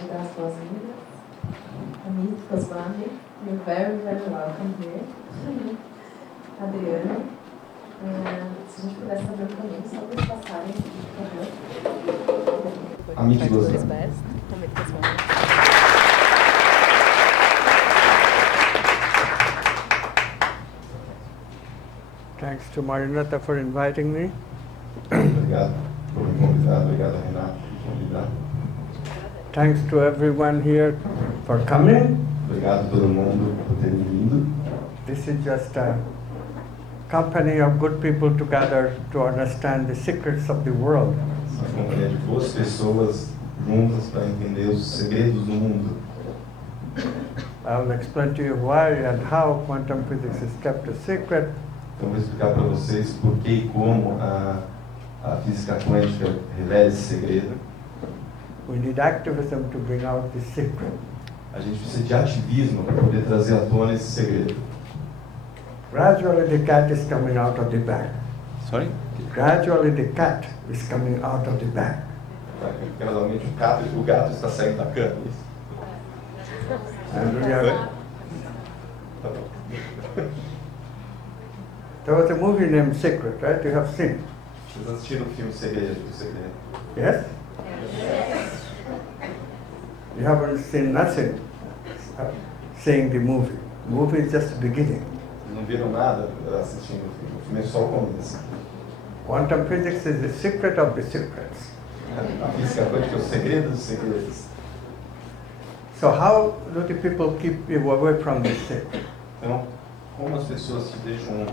lhe dar as boas-vindas. Amit Goswami, you're very, very welcome here. Adriana, se a gente pudesse saber um pouquinho sobre as passagens, por favor. Amit Goswami. Amit Goswami. Thanks to Marinata for inviting me. Obrigado por me convidar, obrigado Renato por me convidar. Thanks to everyone here for coming. Obrigado a todo mundo por terem vindo. This is just a company of good people together to understand the secrets of the world. Uma companhia de boas pessoas juntas para entender os segredos do mundo. I will explain to you why and how quantum physics is kept a secret. Então vou explicar para vocês por que e como a física quântica revela esse segredo. We need activism to bring out the secret. A gente precisa de ativismo para poder trazer à tona esse segredo. Gradually the cat is coming out of the bag. Sorry? Gradually the cat is coming out of the bag. Gradualmente o gato está saindo da cama. And we are, Tá bom. there was a movie named Secret, right? You have seen. Vocês assistiram o filme Segredo? Yes? You haven't seen nothing seeing the movie. The movie is just the beginning. Vocês não viram nada assistindo o filme. O filme é só o começo. Quantum physics is the secret of the secrets. A física quântica é o segredo dos segredos. So how do the people keep you away from this secret? Então, como as pessoas te deixam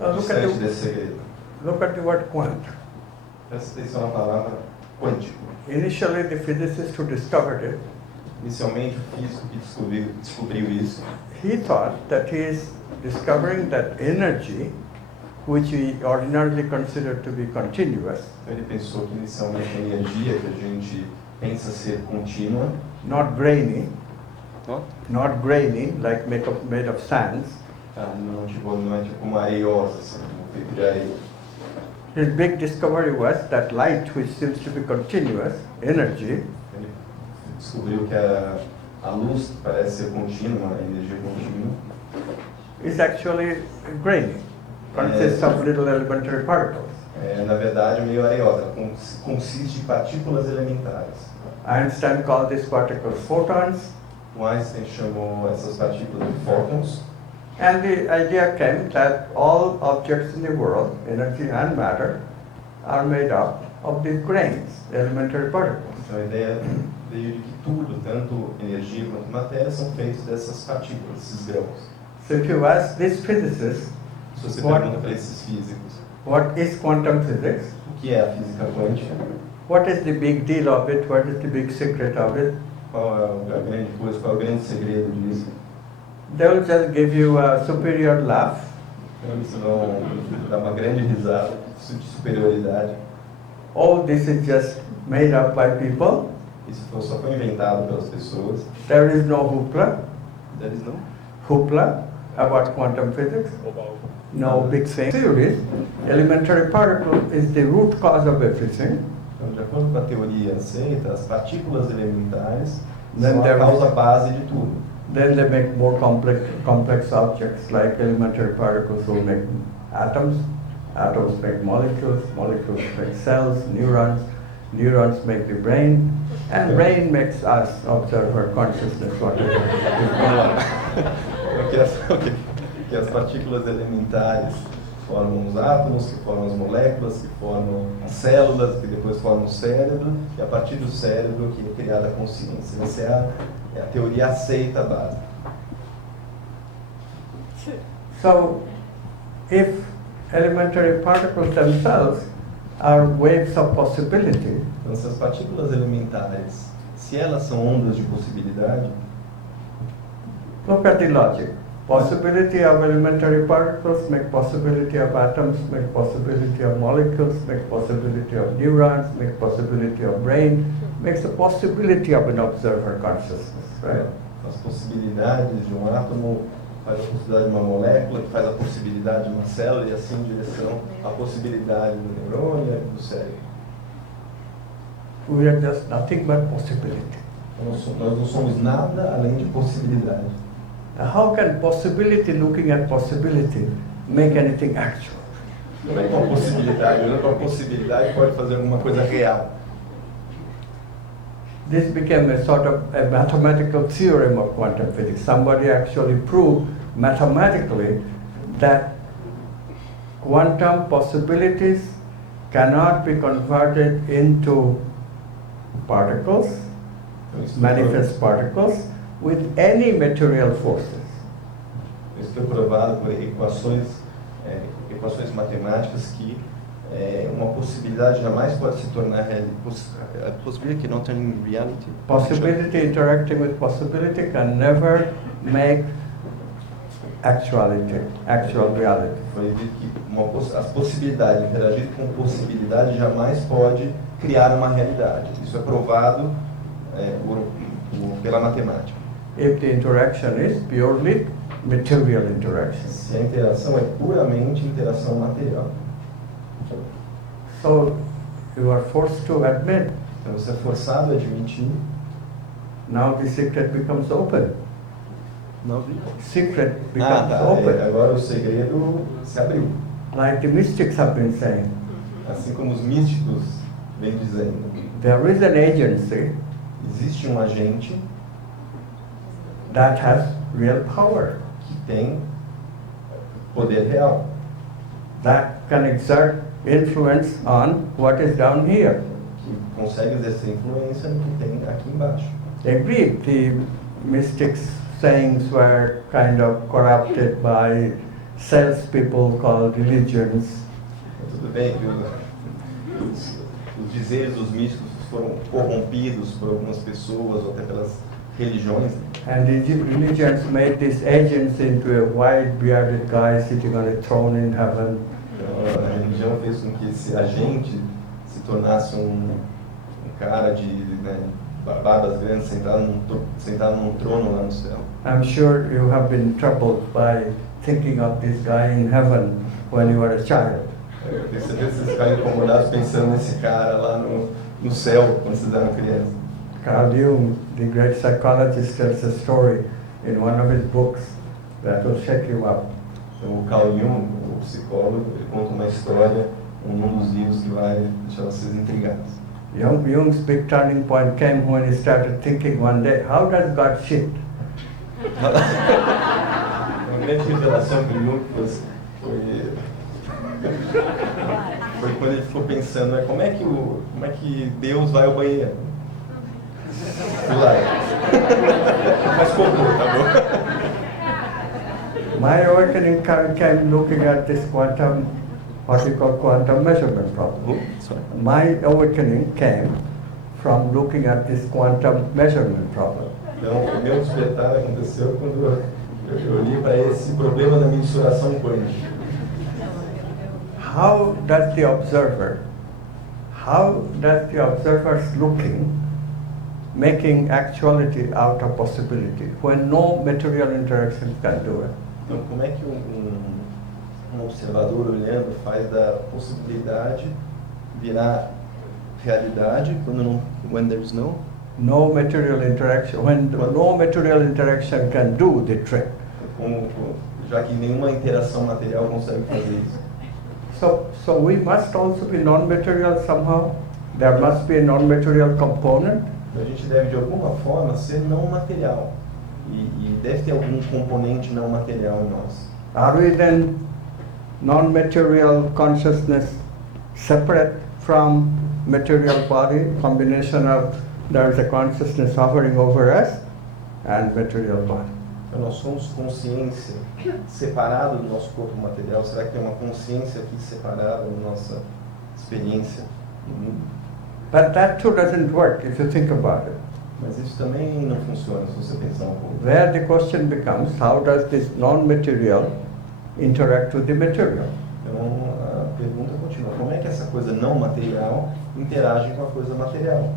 Now distante desse segredo? look at the word quant. Presta atenção na palavra quântico. Initially the physicist who discovered it, Inicialmente, o físico que descobriu isso, he thought that he is discovering that energy, which we ordinarily consider to be continuous, então ele pensou que inicialmente a energia que a gente pensa ser contínua, not grainy, like made of sands. não é tipo uma areiosa, assim, um feito de areia. His big discovery was that light, which seems to be continuous, energy, Ele descobriu que a luz parece ser contínua, a energia contínua, is actually grainy, consists of little elementary particles. é na verdade meio areosa, ela consiste de partículas elementares. Einstein called these particles photons, O Einstein chamou essas partículas de fótons, and the idea came that all objects in the world, energy and matter, are made up of these grains, elementary particles. então a ideia veio de que tudo, tanto energia quanto matéria, são feitos dessas partículas, esses grãos. So if you ask these physicists, Se você What? pergunta para esses físicos what is quantum physics? o que é a física quântica, What is the big deal of it? What is the big secret of it? qual é a grande coisa, qual é o grande segredo disso, They will just give you a superior laugh. então eles vão dar uma grande risada de superioridade. Oh, this is just made up by people. Isso só foi inventado pelas pessoas. There is no hoopla, Eles não. about quantum physics. No big thing. Theories, elementary particle is the root cause of everything. Então, de acordo com a teoria aceita, as partículas elementares Then são a there- causa base de tudo. Then they make more complex objects, like elementary particles will make atoms, atoms make molecules, molecules make cells, neurons make the brain, and brain makes us, observer, consciousness, whatever. Que as partículas elementares formam os átomos, que formam as moléculas, que formam as células, que depois formam o cérebro, e a partir do cérebro que é criada a consciência. Essa é a teoria aceita básica. So, if elementary particles themselves are waves of possibility, Então, essas partículas elementares, se elas são ondas de possibilidade, look at the logic. Possibility of elementary particles make possibility of atoms, make possibility of molecules, make possibility of neurons, make possibility of brain, makes a possibility of an observer consciousness, right? as possibilidades de um átomo faz a possibilidade de uma molécula, que faz a possibilidade de uma célula, e assim em direção à possibilidade do neurônio e do cérebro. We are just nothing but possibility. Nós não somos nada além de possibilidade. How can possibility, looking at possibility, make anything actual? Como é que uma possibilidade, olhando para uma possibilidade, pode fazer alguma coisa real? This became a sort of a mathematical theorem of quantum physics. Somebody actually proved mathematically that quantum possibilities cannot be converted into particles, manifest particles, with any material forces. Isso foi provado por equações matemáticas que uma possibilidade jamais pode se tornar a possibility cannot turn in reality. Possibility interacting with possibility can never make actual reality. Foi dito que as possibilidades, interagir com possibilidade jamais pode criar uma realidade. Isso é provado pela matemática. If the interaction is purely material interaction. Se a interação é puramente interação material. So you are forced to admit. Então você é forçado a admitir. Now the secret becomes open. Não. Secret becomes open. Agora o segredo se abriu. Like the mystics have been saying. Assim como os místicos vêm dizendo. There is an agency. Existe um agente that has real power. Que tem poder real. That can exert influence on what is down here. Que consegue exercer influência no que tem aqui embaixo. Agreed, the mystics' sayings were kind of corrupted by salespeople called religions. Tudo bem que os dizeres dos místicos foram corrompidos por algumas pessoas ou até pelas religiões. And the religions made these agents into a white-bearded guy sitting on a throne in heaven. Então, a religião fez com que esse agente se tornasse um cara de barbas grandes sentado num trono lá no céu. I'm sure you have been troubled by thinking of this guy in heaven when you were a child. Eu tenho certeza que vocês ficaram incomodados pensando nesse cara lá no céu quando vocês eram crianças. Carl Jung, the great psychologist, tells a story in one of his books that will shake you up. Então, o Carl Jung, o psicólogo, ele conta uma história em um dos livros que vai deixar vocês intrigados. Jung's big turning point came when he started thinking one day, how does God shit? Uma grande revelação para o Jung foi quando ele ficou pensando, como é que Deus vai ao banheiro? Mas contou, tá bom? My awakening came looking at this quantum, what we call quantum measurement problem. My awakening came from looking at this quantum measurement problem. Então, o meu despertar aconteceu quando eu olhei para esse problema da mensuração quântica. How does the observer's looking making actuality out of possibility when no material interaction can do it? Então, como é que um observador olhando faz da possibilidade virar realidade when there is no material interaction, when no material interaction can do the trick? Já que nenhuma interação material consegue fazer isso. So we must also be non-material somehow. There must be a non-material component. Então, a gente deve de alguma forma ser não material e deve ter algum componente não material em nós. Are we then non-material consciousness separate from material body? Combination of there is a consciousness hovering over us and material body. Então, nós somos consciência separada do nosso corpo material. Será que tem uma consciência aqui separada da nossa experiência no mundo? But that too doesn't work if you think about it. Mas isso também não funciona se você pensar um pouco. Where the question becomes, how does this non-material interact with the material? Então a pergunta continua: como é que essa coisa não material interage com a coisa material?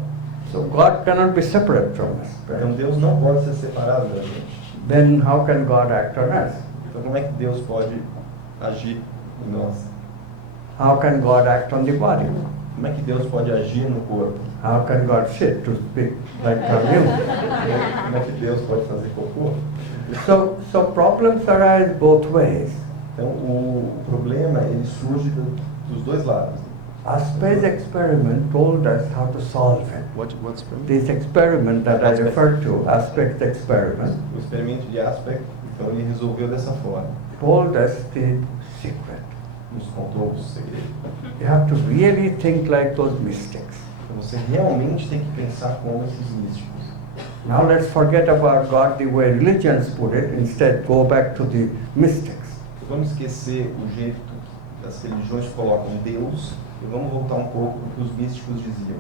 So God cannot be separate from us. Então Deus não pode ser separado da gente. Then how can God act on us? Então como é que Deus pode agir em nós? How can God act on the body? Como é que Deus pode agir no corpo? How can God shit, to speak like Khalil? Como é que Deus pode fazer cocô? So problems arise both ways. Então, o problema, ele surge dos dois lados. Aspe's experiment told us how to solve it. What's from This experiment that I referred to, Aspect experiment, O experimento de Aspect, então ele resolveu dessa forma. told us the secret. Nos contou o segredo. You have to really think like those mystics. Então, você realmente tem que pensar como esses místicos. Now let's forget about God the way religions put it, instead go back to the mystics. Vamos esquecer o jeito que as religiões colocam Deus e vamos voltar um pouco para o que os místicos diziam.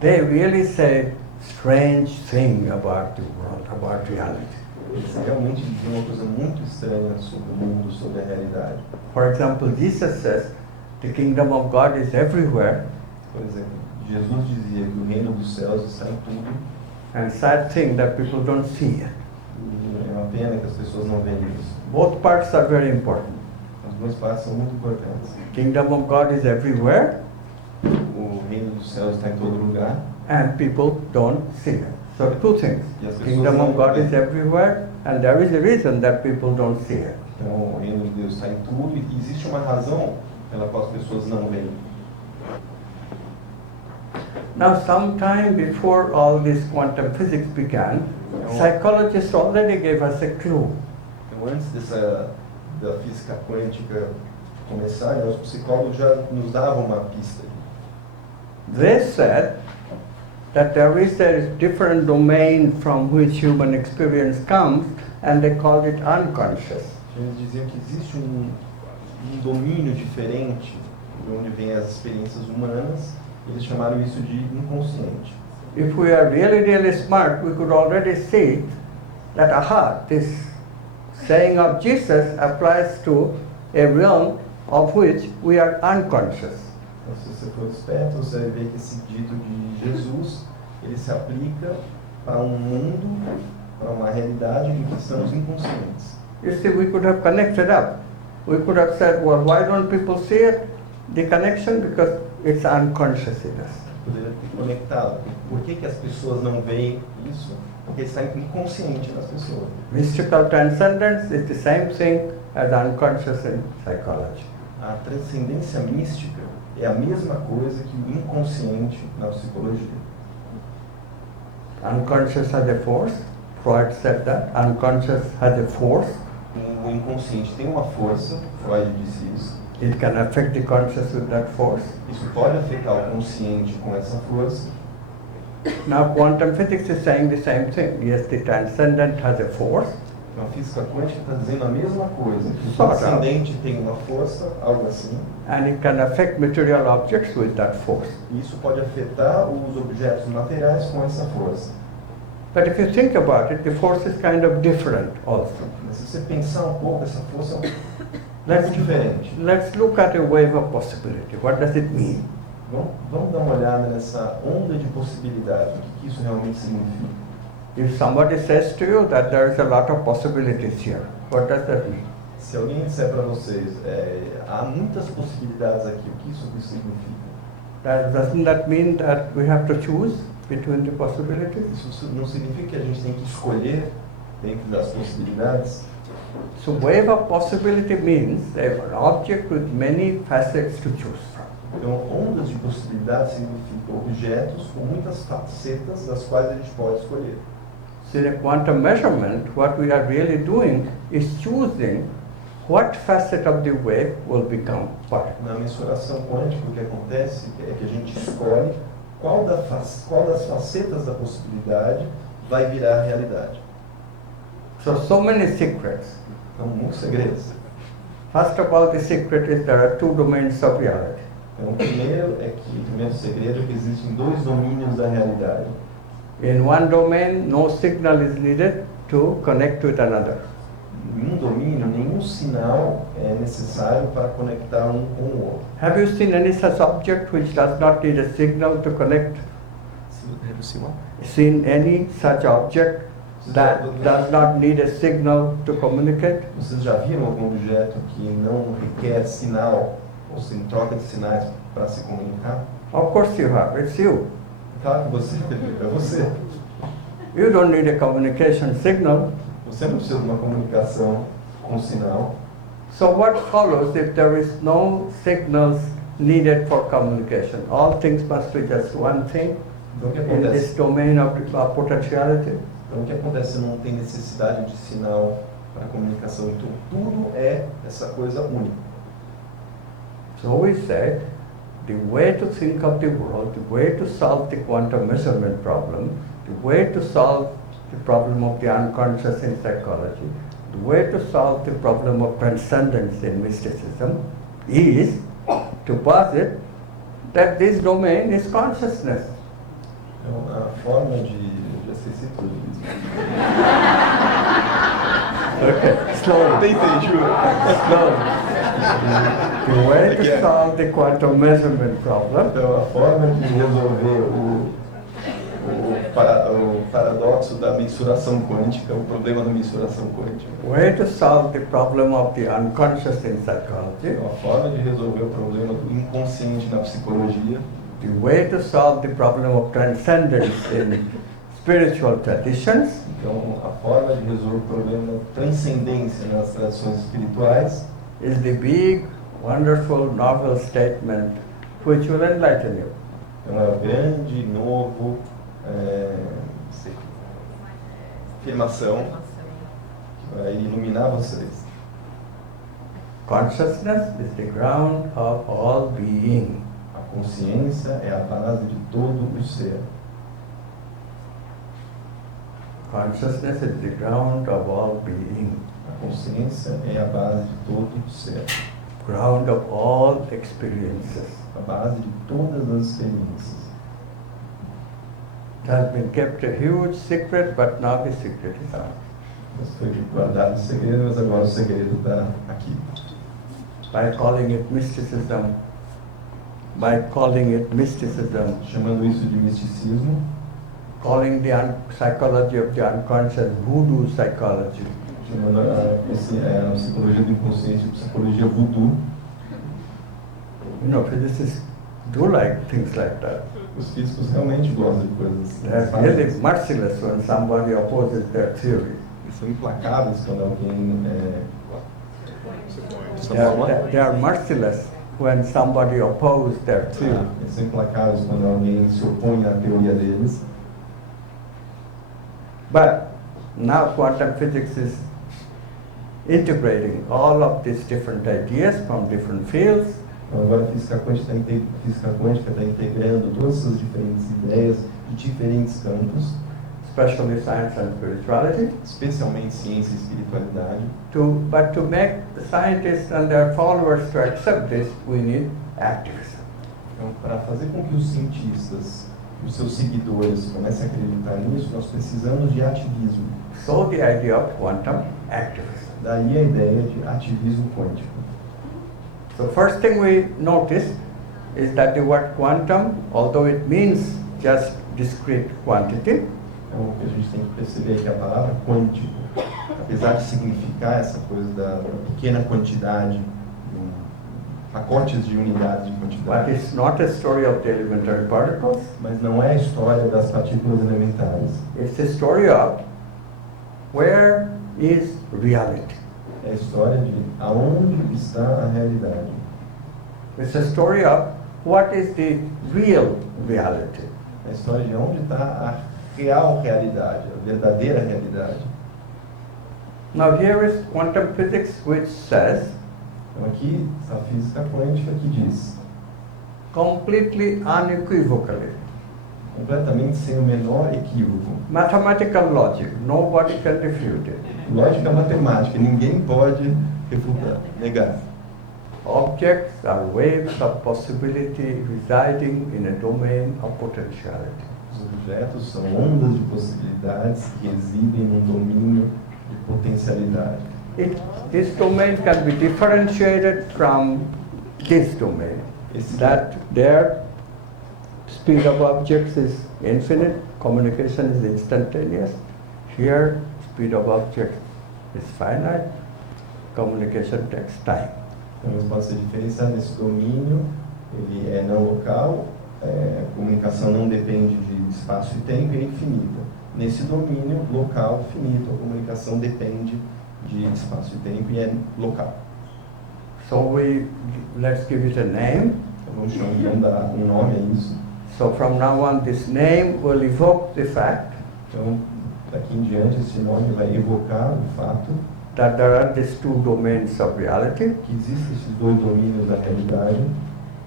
They really say strange thing about the world, about reality. Eles realmente diziam uma coisa muito estranha sobre o mundo, sobre a realidade. For example, Jesus says the kingdom of God is everywhere, Por exemplo, Jesus dizia que o reino dos céus está em tudo and sad thing that people don't see it. e é uma pena que as pessoas não veem isso. Both parts are very important. As duas partes são muito importantes. Kingdom of God is everywhere, O reino dos céus está em todo lugar and people don't see it. So two things. e as pessoas Kingdom não of God is veem. everywhere, and there is a reason that people don't see it. Então, o reino de Deus está em tudo e existe uma razão pela qual as pessoas não veem. Now, sometime before all this quantum physics began, psychologists already gave us a clue. Então, antes da física quântica começar, os psicólogos já nos davam uma pista. They said that there is a different domain from which human experience comes, and they called it unconscious. Eles diziam que existe um domínio diferente de onde vêm as experiências humanas. Eles chamaram isso de inconsciente. If we are really, really smart, we could already see that, aha, this saying of Jesus applies to a realm of which we are unconscious. Então, se você for esperto, você vai ver que esse dito de Jesus, ele se aplica para um mundo, para uma realidade em que estamos inconscientes. You see, we could have connected up. We could have said, well, why don't people see it? The connection, because it's unconscious in us. Poderia ter conectado. Por que as pessoas não veem isso? Porque está inconsciente nas pessoas. Mystical transcendence is the same thing as unconscious in psychology. A transcendência mística é a mesma coisa que o inconsciente na psicologia. Unconscious has a force. Freud said that. Unconscious has a force. O inconsciente tem uma força, Freud disse isso. It can affect the conscious with that force. Isso pode afetar o consciente com essa força. Now quantum physics is saying the same thing. Yes, the transcendent has a force. Então a física quântica está dizendo a mesma coisa. Que o Sort of. transcendente tem uma força, algo assim. And it can affect material objects with that force. E isso pode afetar os objetos materiais com essa força. But if you think about it, the force is kind of different also. Mas se você pensar um pouco, essa força é um Let's, pouco diferente. let's look at a wave of possibility. What does it mean? Vamos dar uma olhada nessa onda de possibilidades. O que isso realmente significa? If somebody says to you that there is a lot of possibilities here, what does that mean? Se alguém disser para vocês, há muitas possibilidades aqui, o que isso significa? Doesn't that mean that we have to choose between the possibilities? Isso não significa que a gente tem que escolher dentro das possibilidades? So wave of possibility means an object with many facets to choose from. Então, ondas de possibilidades significam objetos com muitas facetas das quais a gente pode escolher. So in a quantum measurement, what we are really doing is choosing what facet of the wave will become part. Na mensuração quântica, o que acontece é que a gente escolhe qual das facetas da possibilidade vai virar realidade. So many secrets. Então, muitos segredos. First of all, the secret is there are two domains of reality. Então, o primeiro segredo é que existem dois domínios da realidade. In one domain, no signal is needed to connect with another. Em um domínio, nenhum sinal é necessário para conectar um com o outro. Have you seen any such object which does not need a signal to connect? Seen any such object that does not need a signal to communicate? Vocês já viram algum objeto que não requer sinal ou sem troca de sinais para se comunicar? Of course you have, it's you. Claro que você, é você. You don't need a communication signal. Você não precisa de uma comunicação com sinal. So what follows if there is no signals needed for communication? All things must be just one thing Então o que in this acontece? domain of potentiality. Então o que acontece se não tem necessidade de sinal para comunicação? Então tudo é essa coisa única. So we said the way to think of the world, the way to solve the quantum measurement problem, the way to solve the problem of the unconscious in psychology, the way to solve the problem of transcendence in mysticism is to posit that this domain is consciousness. Então a forma de... Já esqueci tudo isso. Okay, slowly. Tentei, juro. Slowly. The way to Again. solve the quantum measurement problem Então a forma de resolver o paradoxo da mensuração quântica, o problema da mensuração quântica. way to solve the problem of the unconscious in psychology, Então, a forma de resolver o problema do inconsciente na psicologia, the way to solve the problem of transcendence in spiritual traditions, então a forma de resolver o problema da transcendência nas tradições espirituais, is the big, wonderful, novel statement which will enlighten you. então é o grande, novo, afirmação que vai iluminar vocês. Consciousness is the ground of all being. A consciência é a base de todo o ser. Consciousness is the ground of all being, A consciência é a base de todo o ser. ground of all experiences. A base de todas as experiências. It has been kept a huge secret, but now the secret is out. Mas foi guardado o segredo, mas agora o segredo está aqui. By calling it mysticism, Chamando isso de misticismo, calling the psychology of the unconscious voodoo psychology, chamando a psicologia do inconsciente de psicologia voodoo. you know, physicists do like things like that. Os físicos realmente gostam de coisas. They're really merciless when somebody opposes their theory. Eles são implacáveis quando alguém They are merciless when somebody opposes their theory. Eles são implacáveis quando alguém se opõe à teoria deles. But now quantum physics is integrating all of these different ideas from different fields. Então, agora a física quântica está integrando todas essas diferentes ideias de diferentes campos, especially science and spirituality, especialmente ciência e espiritualidade. but to make the scientists and their followers to accept this, we need activism. Então, para fazer com que os cientistas e os seus seguidores comecem a acreditar nisso, nós precisamos de ativismo. So the idea of quantum activism. Daí a ideia de ativismo quântico. So first thing we notice is that the word quantum, although it means just discrete quantity, Então, o que a gente tem que perceber é que a palavra quântico, apesar de significar essa coisa da pequena quantidade, pacotes de unidades de but quantidade, it's not a story of the elementary particles. mas não é a história das partículas elementares. It's a story of where is reality. É a história de aonde está a realidade. It's a story of what is the real reality. É a história de onde está a real realidade, a verdadeira realidade. Now here is quantum physics which says Então aqui a física quântica que diz, completely unequivocally, completamente sem o menor equívoco, mathematical logic, nobody can refute it. lógica matemática, ninguém pode refutar, negar. Objects are waves of possibility residing in a domain of potentiality. Os objetos são ondas de possibilidades que residem num domínio de potencialidade. This domain can be differentiated from this domain. That their speed of objects is infinite, communication is instantaneous. Here, speed of objects is finite, communication takes time. Então, eles podem ser diferenciados nesse domínio, ele é não local, a comunicação não depende de espaço e tempo e é infinita. Nesse domínio local, finito, a comunicação depende de espaço e tempo e é local. So let's give it a name. Vamos dar um nome a isso. So from now on, this name will evoke the fact Então, daqui em diante, esse nome vai evocar o fato that there are these two domains of reality. que existem esses dois domínios da realidade,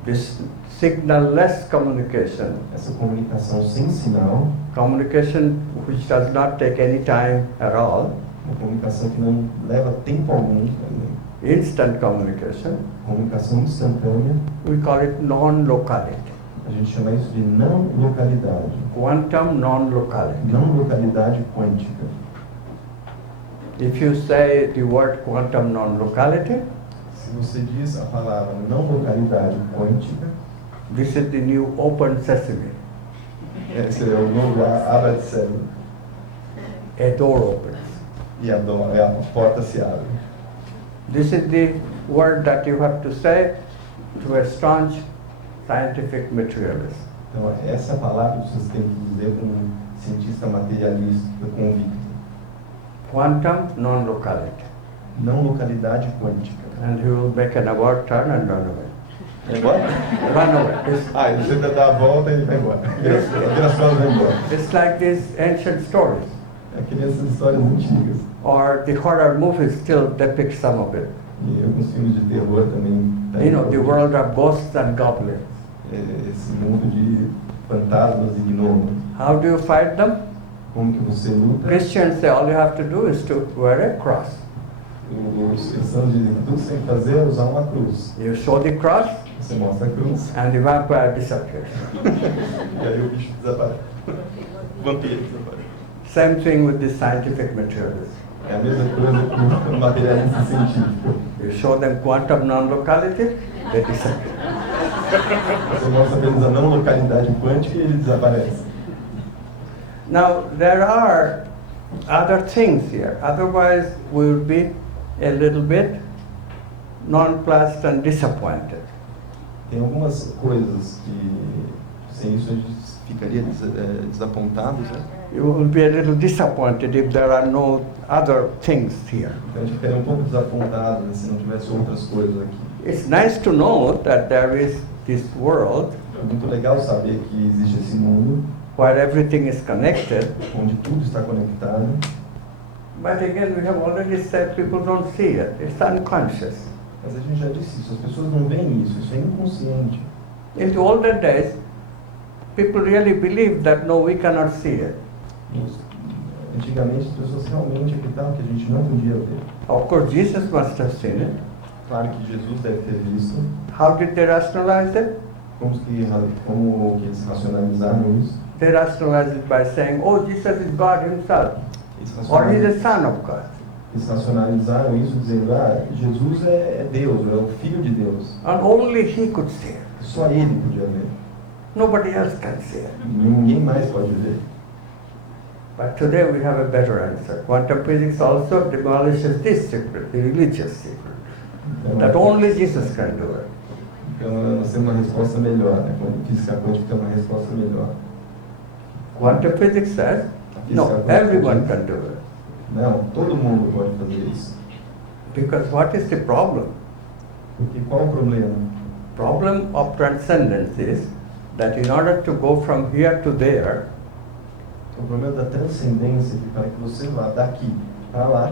This signal-less communication, essa comunicação sem sinal, communication which does not take any time at all, uma comunicação que não leva tempo algum, instant communication, comunicação instantânea, we call it non-locality, a gente chama isso de não localidade, quantum non-locality. não localidade quântica. If you say the word quantum non-locality, Se você diz a palavra não localidade quântica, this is the new open sesame, esse é o novo abra de cérebro a door opens. e a porta se abre. This is the word that you have to say to a staunch scientific materialist. Então, essa palavra que você tem que dizer para um cientista materialista convicto. Quantum non-locality. Não localidade quântica. And he will make an abort turn and run away. Vai embora? Run away. Ele tenta dar a volta e ele vai embora. Vira as costas e vai embora. It's like these ancient stories. É que nem essas histórias antigas. Or the horror movies still depict some of it. E alguns filmes de terror também. You know, the world of ghosts and goblins. Esse mundo de fantasmas e gnomos. How do you fight them? Como que você luta? Christians say all you have to do is to wear a cross. Os cristãos dizem que tudo que você tem que fazer é usar uma cruz. You show the cross Você mostra a cruz and the vampire disappears. e aí o bicho desaparece. O vampiro desaparece. Same thing with the scientific materialists. É a mesma coisa com o materialista científico. You show them quantum non-locality, they disappear. Você mostra apenas a não localidade quântica e ele desaparece. Now, there are other things here. Otherwise, we would be a little bit nonplussed and disappointed. Tem algumas coisas que, sem isso, a gente ficaria desapontados, né? You will be a little disappointed if there are no other things here. Então a gente ficaria um pouco desapontado, né, se não tivesse outras coisas aqui. It's nice to know that there is this world É muito legal saber que existe esse mundo where everything is connected, onde tudo está conectado, but again, we have already said people don't see it. It's unconscious. mas a gente já disse isso, as pessoas não veem isso é inconsciente. In the olden days, people really believed that no, we cannot see it. Antigamente as pessoas realmente acreditavam que a gente não podia ver. Of course, Jesus must have seen it. Claro que Jesus deve ter visto. How did they rationalize it? Como que eles racionalizaram isso? They rationalize it by saying, oh, Jesus is God himself, or he's the Son of God. Eles racionalizaram isso dizendo, Jesus é Deus, é o Filho de Deus. And only he could see it. Só ele podia ver. Nobody else can see it. Ninguém mais pode ver. But today we have a better answer. Quantum physics also demolishes this secret, the religious secret, that only Jesus can do it. Então nós temos uma resposta melhor, né? A física quântica tem uma resposta melhor. Quantum physics says, no, everyone can do it. Não, todo mundo pode fazer isso. Because what is the problem? Porque qual o problema? Problem of transcendence is that in order to go from here to there, O problema da transcendência é que para que você vá daqui para lá,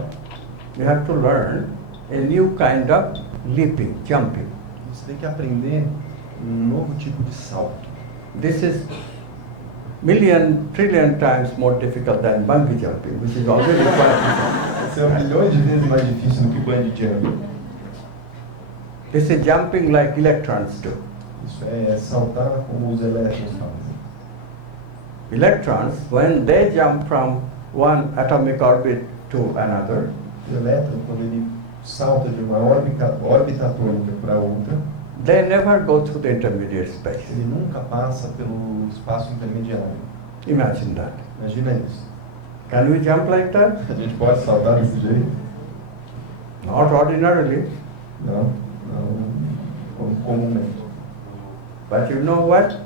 you have to learn a new kind of leaping, jumping. você tem que aprender um novo tipo de salto. This is million, trillion times more difficult than bungee jumping, which is already quite difficult. Isso é milhões de vezes mais difícil do que o bungee jumping. This is jumping like electrons do. Isso é saltar como os elétrons fazem. Electrons, when they jump from one atomic orbit to another, O elétron, quando ele salta de uma órbita atômica para outra, they never go through the intermediate space. ele nunca passa pelo espaço intermediário. Imagine that. Imagina isso. Can we jump like that? A gente pode saltar desse jeito? Not ordinarily. Não, comumente. But you know what?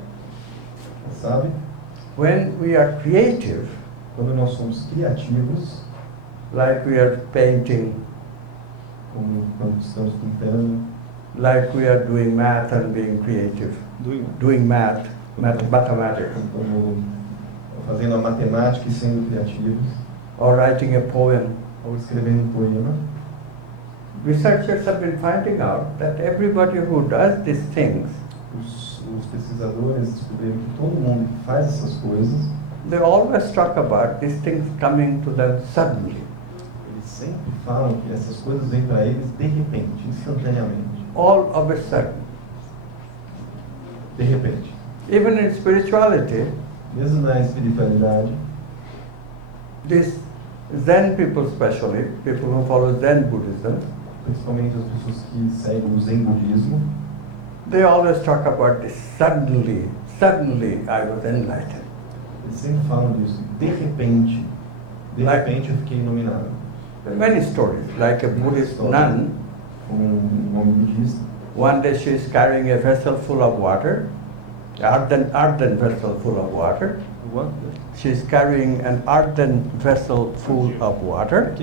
Sabe? When we are creative, Quando nós somos criativos, like we are painting, como quando estamos pintando, like we are doing math and being creative, doing mathematics, como fazendo a matemática e sendo criativos, or writing a poem, ou escrevendo um poema, researchers have been finding out that everybody who does these things, os pesquisadores descobriram que todo mundo que faz essas coisas, they always talk about these things coming to them suddenly. eles sempre falam que essas coisas vêm para eles de repente, instantaneamente. All of a sudden. De repente. Even in spirituality, Mesmo na espiritualidade, these Zen people especially, people who follow Zen Buddhism, principalmente as pessoas que seguem o Zen budismo, they always talk about this suddenly I was enlightened. eles sempre falam disso. De repente eu fiquei iluminado. Many stories, like a Buddhist nun, Como nome budista, one day she is carrying a vessel full of water, earthen vessel full of water. She is carrying an earthen vessel full of water.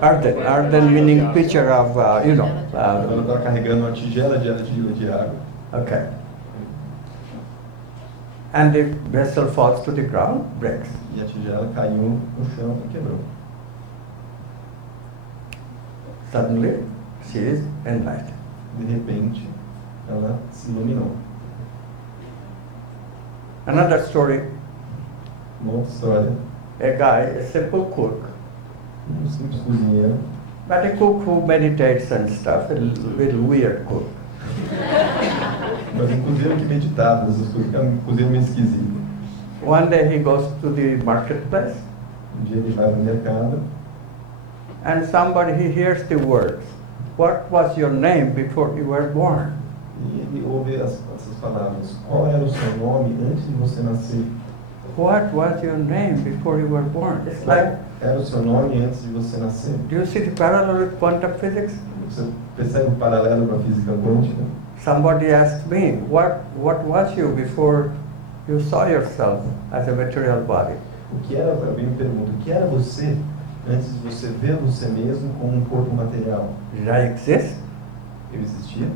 Earthen meaning pitcher of, ela estava carregando uma tigela de argila de água. okay. And the vessel falls to the ground, breaks. E a tigela caiu no chão e quebrou. Suddenly, she is enlightened. De repente, ela se iluminou. Another story, Uma outra história, a guy, a simple cook, simples cozinheiro, but a cook who meditates and stuff, a little weird cook. mas um cozinheiro que meditava, essas coisas, um cozinheiro meio esquisito. One day he goes to the marketplace Dia ele vai no mercado and he hears the words, "What was your name before you were born?" e ele ouve essas palavras. Qual era o seu nome antes de você nascer? What was your name before you were born? It's like, Era o seu nome antes de você nascer? do you see the parallel with quantum physics? Você percebe o paralelo com a física quântica? Somebody asked me, what was you before you saw yourself as a material body? O que era, alguém me pergunta, o que era você antes de você ver você mesmo como um corpo material? Did I exist? Eu existia?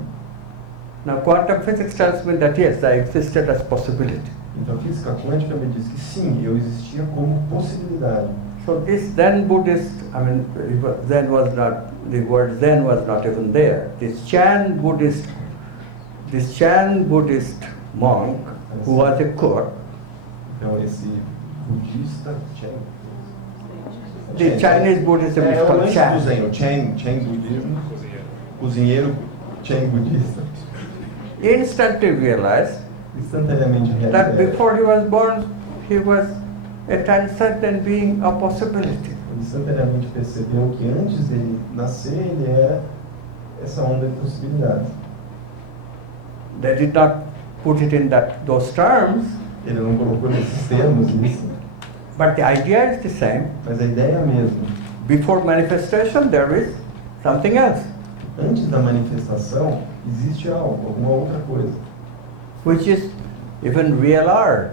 Now quantum physics tells me that yes, I existed as possibility. Então a física quântica me diz que sim, eu existia como possibilidade. So this Zen Buddhist, Zen was not, the word Zen was not even there. This Chan Buddhist monk who was a cook, Então esse budista, the Chinese Buddhism is o called lanche do Chan. Zen, o Chen budismo, cozinheiro Chen budista, Instantly realized instantaneamente that realizou. before he was born, he was a transcendent being, a possibility. Ele instantaneamente percebeu que antes dele nascer ele era essa onda de possibilidades. They did not put it in those terms, Ele não colocou nesses termos isso, but the idea is the same. mas a ideia é a mesma. Before manifestation, there is something else, Antes da manifestação existe algo, alguma outra coisa. which is even real art,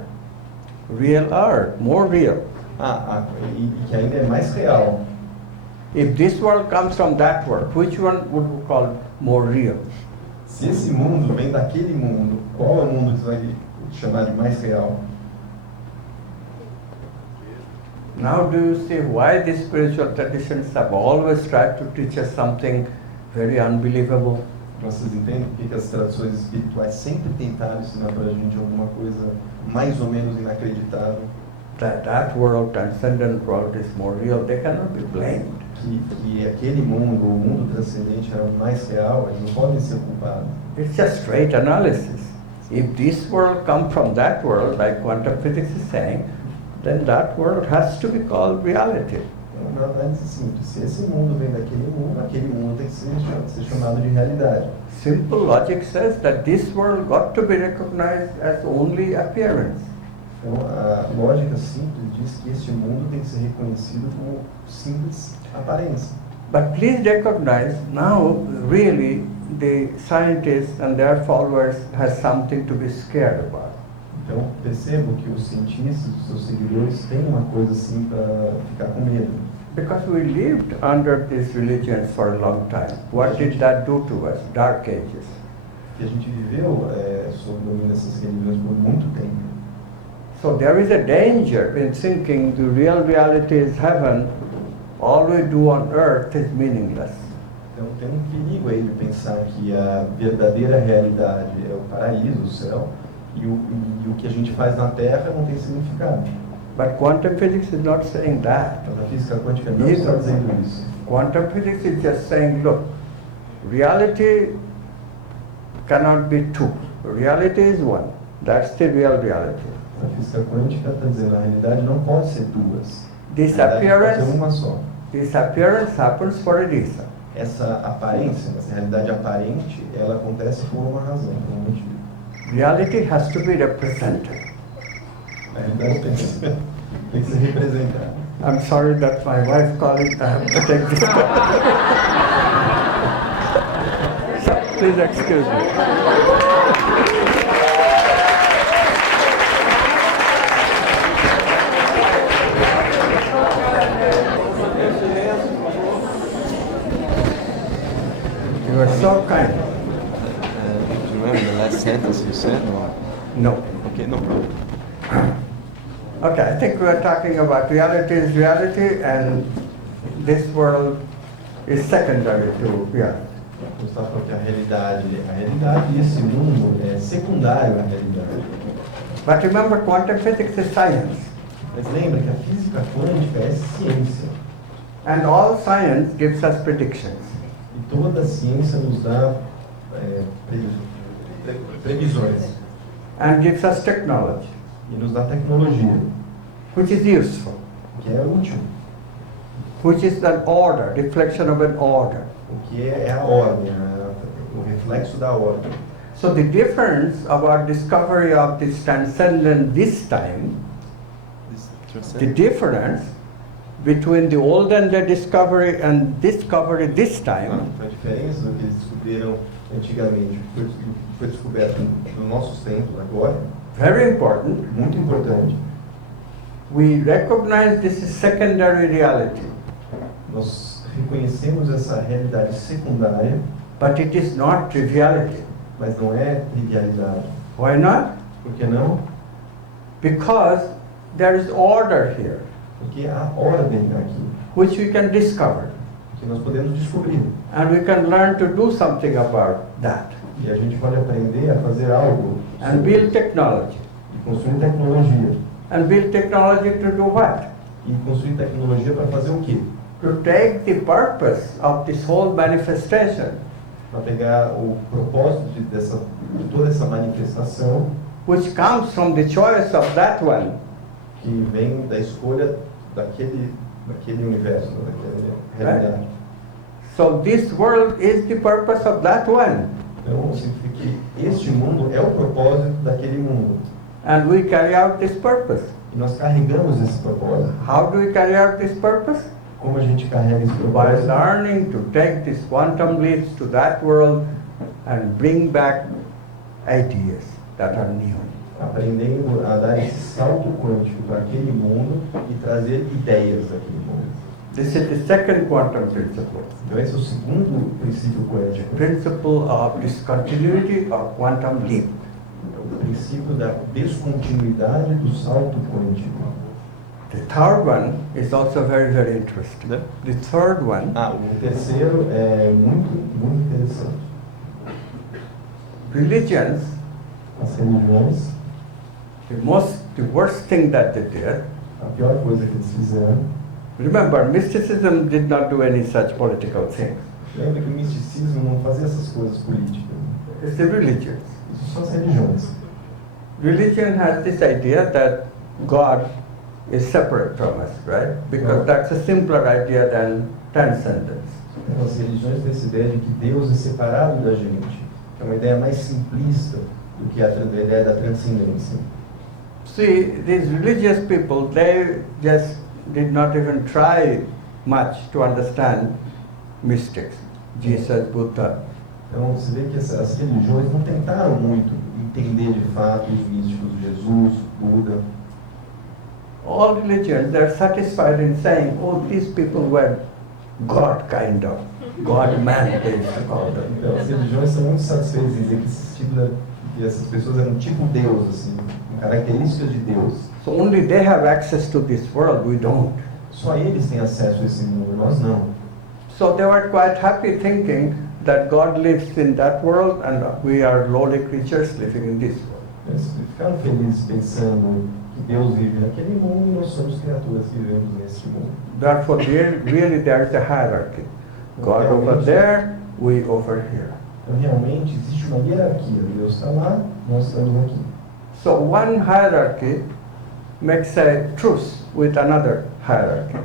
more real. E que ainda é mais real. If this world comes from that world, which one would we call more real? Se esse mundo vem daquele mundo, qual é o mundo que você vai chamar de mais real? Now do you see why the spiritual traditions have always tried to teach us something very unbelievable? Vocês entendem por que as tradições espirituais sempre tentaram ensinar para a gente alguma coisa mais ou menos inacreditável? That world, transcendent world, is more real. They cannot be blamed. Que aquele mundo, o mundo transcendente, era o mais real, eles não podem ser culpados. It's just straight analysis. If this world comes from that world, like quantum physics is saying, then that world has to be called reality. É uma análise simples. Se esse mundo vem daquele mundo, aquele mundo tem que ser chamado de realidade. Simple logic says that this world got to be recognized as only appearance. Então, a lógica simples diz que este mundo tem que ser reconhecido como simples aparência. But please recognize now, really, the scientists and their followers has something to be scared about. Então, percebo que os cientistas, os seus seguidores, têm uma coisa assim para ficar com medo. Because we lived under these religions for a long time. What did that do to us? Dark Ages. Que a gente viveu sob o domínio dessas religiões por muito tempo. So there is a danger in thinking the real reality is heaven, all we do on earth is meaningless. Então tem um perigo aí de pensar que a verdadeira realidade é o paraíso, o céu, e o que a gente faz na Terra não tem significado. But quantum physics is not saying that. Mas a física quântica não está dizendo isso. Quantum physics is just saying, look, reality cannot be two. Reality is one. That's the real reality. A física quântica está dizendo a realidade não pode ser duas. This A realidade pode appearance, ser uma só. this appearance happens for a reason. Essa aparência, essa realidade aparente, ela acontece por uma razão, por um motivo. Reality has to be represented. A realidade tem que ser representada. I'm sorry that my wife calling. I have to take this call. So, please excuse me. You are so kind. Do you remember the last sentence you said? Or? No. Okay, no problem. Okay, I think we are talking about reality is reality, and this world is secondary to reality. Você está falando que a realidade e esse mundo é secundário à realidade. But remember, quantum physics is science, Mas lembra que a física quântica é ciência. and all science gives us predictions. E toda a ciência nos dá previsões. And gives us technology, E nos dá tecnologia, which is useful, o que é útil. which is an order, reflection of an order. O que é a ordem, o reflexo da ordem. So the difference about discovery of this transcendent this time, This the transcend- difference between the olden day discovery and discovery this time, A diferença do que eles descobriram antigamente, o que foi descoberto nos nossos tempos agora, very important. muito importante. We recognize this is secondary reality, Nós reconhecemos essa realidade secundária, but it is not triviality. mas não é trivialidade. Why not? Por que não? Because there is order here, Porque há ordem aqui, which we can discover, que nós podemos descobrir. and we can learn to do something about that, E a gente pode aprender a fazer algo and build technology. e construir tecnologia. And build technology to do what? E construir tecnologia para fazer o quê? To take the purpose of this whole manifestation, Para pegar o propósito de toda essa manifestação which comes from the choice of that one, que vem da escolha daquele universo, daquela realidade. so this world is the purpose of that one, Então, significa que este mundo é o propósito daquele mundo. and we carry out this purpose. E nós carregamos esse propósito. How do we carry out this purpose? Como a gente carrega esse By propósito? learning to take these quantum leaps to that world and bring back ideas that are new. Aprendendo a dar esse salto quântico para aquele mundo e trazer ideias daquele mundo. This is the second quantum principle, Então esse é o segundo princípio quântico. principle of discontinuity or quantum leap. O princípio da descontinuidade do salto quântico. The third one is also very, very interesting. Yeah. The third one Ah, O terceiro é muito interessante. religions, As religiões, the worst thing that they did, a pior coisa que eles fizeram. remember, mysticism did not do any such political things. Lembra que o misticismo não fazia essas coisas políticas. It's the religions. Isso são as religiões. Religion has this idea that God is separate from us, right? Because that's a simpler idea than transcendence. Então, as religiões têm essa ideia de que Deus é separado da gente. É uma ideia mais simplista do que a ideia da transcendência. See, these religious people, they just did not even try much to understand mystics, Jesus, Buddha. Então você vê que as religiões não tentaram muito entender de fato os místicos, Jesus, Buda. All religions, they're satisfied in saying, oh, these people were God kind of, God-man, they used to call them. Então as religiões são muito satisfeitas em dizer que que essas pessoas eram tipo Deus, assim, com características de Deus. So only they have access to this world, we don't. Só eles têm acesso a esse mundo, nós não. So they were quite happy thinking that God lives in that world and we are lowly creatures living in this world. Eles ficaram felizes pensando que Deus vive naquele mundo e nós somos criaturas que vivemos nesse mundo. Therefore, really there is a hierarchy. God over there, we over here. Então realmente existe uma hierarquia. Deus está lá, nós estamos aqui. So one hierarchy makes a truce with another hierarchy.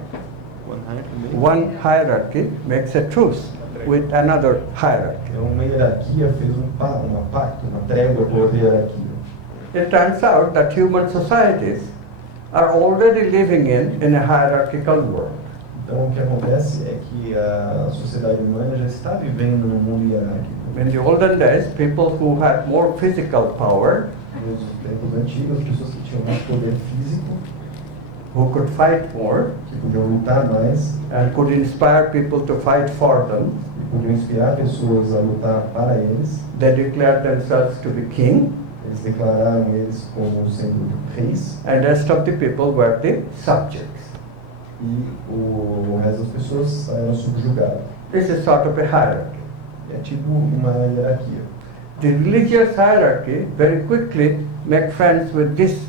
One hierarchy makes a truce with another hierarchy. Então uma hierarquia fez um pacto, uma trégua com outra hierarquia. It turns out that human societies are already living in a hierarchical world. Então o que acontece é que a sociedade humana já está vivendo num mundo hierárquico. In the olden days, people who had more physical power, Nos tempos antigos, as pessoas que tinham mais poder físico, who could fight more, que podiam lutar mais, and could inspire people to fight for them, que podiam inspirar pessoas a lutar para eles, they declared themselves to be king, eles declararam eles como sendo reis, and rest of the people were the subjects. e o resto das pessoas eram subjugadas. This is sort of a hierarchy. É tipo uma hierarquia. The religious hierarchy very quickly make friends with this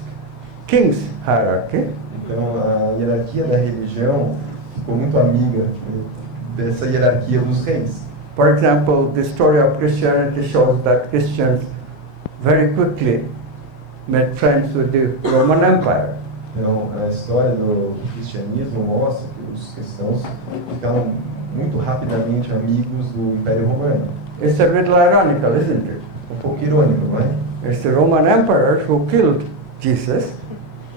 king's hierarchy, Então a hierarquia da religião ficou muito amiga dessa hierarquia dos reis. For example, the story of Christianity shows that Christians very quickly made friends with the Roman Empire. Então a história do cristianismo mostra que os cristãos ficaram muito rapidamente amigos do Império Romano. It's a little ironical, isn't it? Um pouco irônico, não é? It's the Roman emperor who killed Jesus,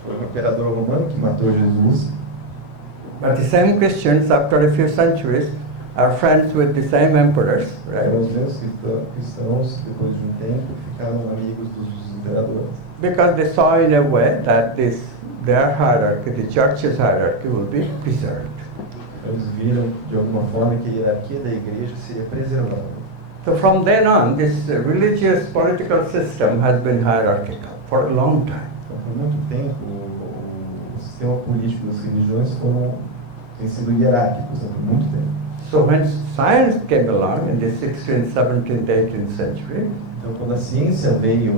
Foi o imperador romano que matou Jesus, but the same Christians, after a few centuries, are friends with the same emperors, então right? os mesmos cristãos, depois de um tempo, ficaram amigos dos imperadores. Because they saw in a way that their hierarchy, the church's hierarchy, will be preserved. Eles viram, de alguma forma, que a hierarquia da igreja seria preservada. So from then on, this religious political system has been hierarchical for a long time. Então, por muito tempo, o sistema político das religiões têm sido hierárquicos, né, por muito tempo. So when science came along in the 16th, 17th, 18th century, Então, quando a ciência veio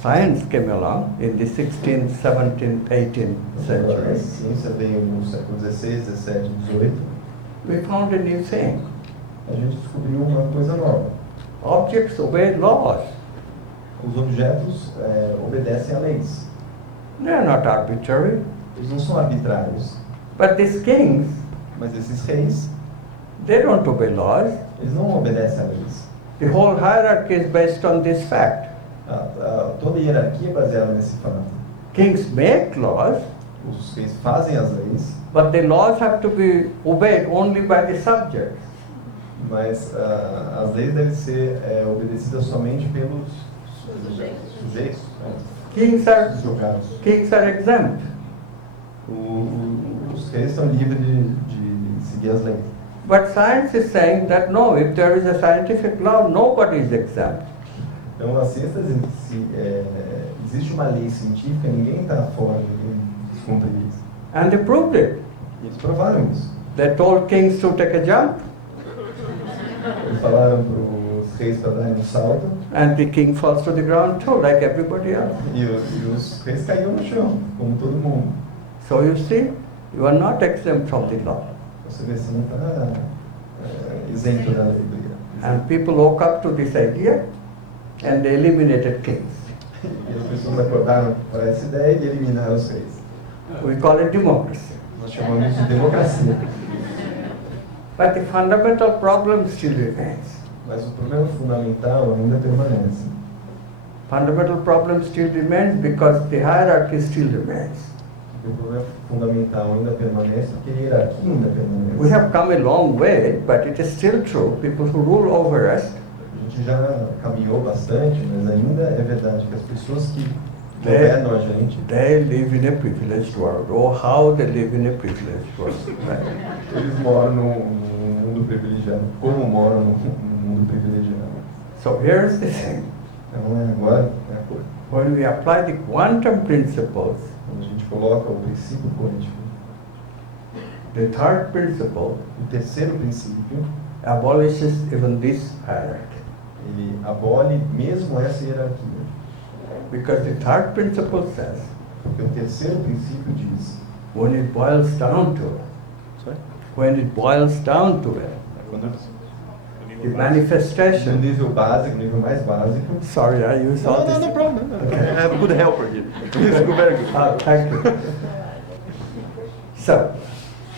science came along in the 16th, 17th, 18th a century, ciência veio no século XVI, XVII, XVIII, we found a new thing. a gente descobriu uma coisa nova. Objects obey laws. Os objetos obedecem a leis. They are not arbitrary. Eles não são arbitrários. But these kings, Mas esses reis, they don't obey laws. eles não obedecem a leis. The whole hierarchy is based on this fact. Toda a hierarquia é baseada nesse fato. Kings make laws, Os reis fazem as leis, but the laws have to be obeyed only by the subjects. mas as leis devem ser obedecidas somente pelos sujeitos, né, subjugados. Kings are exempt. Os reis estão livres de seguir as leis. But science is saying that no, if there is a scientific law, nobody is exempt. Então, a ciência existe uma lei científica, ninguém está fora, ninguém descumpre isso. And they proved it. E eles provaram isso. They told kings to take a jump, Eles falaram para os reis para darem um salto, and the king falls to the ground too, like everybody else. e os reis caíram no chão, como todo mundo. So you see, you are not exempt from the law. Você vê, você não está isento da lei. And people woke up to this idea, and they eliminated kings. E as pessoas acordaram para essa ideia e eliminaram os reis. We call it democracy. Nós chamamos de democracia. But the fundamental problem still remains. Mas o problema fundamental ainda permanece. Fundamental problem still remains because the hierarchy still remains. O E o problema fundamental ainda permanece porque a hierarquia ainda permanece. We have come a long way, but it is still true. People who rule over us, A gente já caminhou bastante, mas ainda é verdade que as pessoas que É. governam a gente, they live in a privileged world. Oh, how they live in a privileged world. Right? eles moram num mundo privilegiado. Como moram num mundo privilegiado. So here's the thing. Então agora é a coisa. When we apply the quantum principles, Quando a gente coloca o princípio quântico, the third principle o terceiro princípio, abolishes even this hierarchy. ele abole mesmo essa hierarquia. Because the third principle says, Porque o terceiro princípio diz, when it boils down to it, Sorry? when it boils down to it, the no manifestation. nível básico, no nível mais básico. Sorry, I use all this. problem. I have a good helper here. Please go very good. Oh, thank you. So,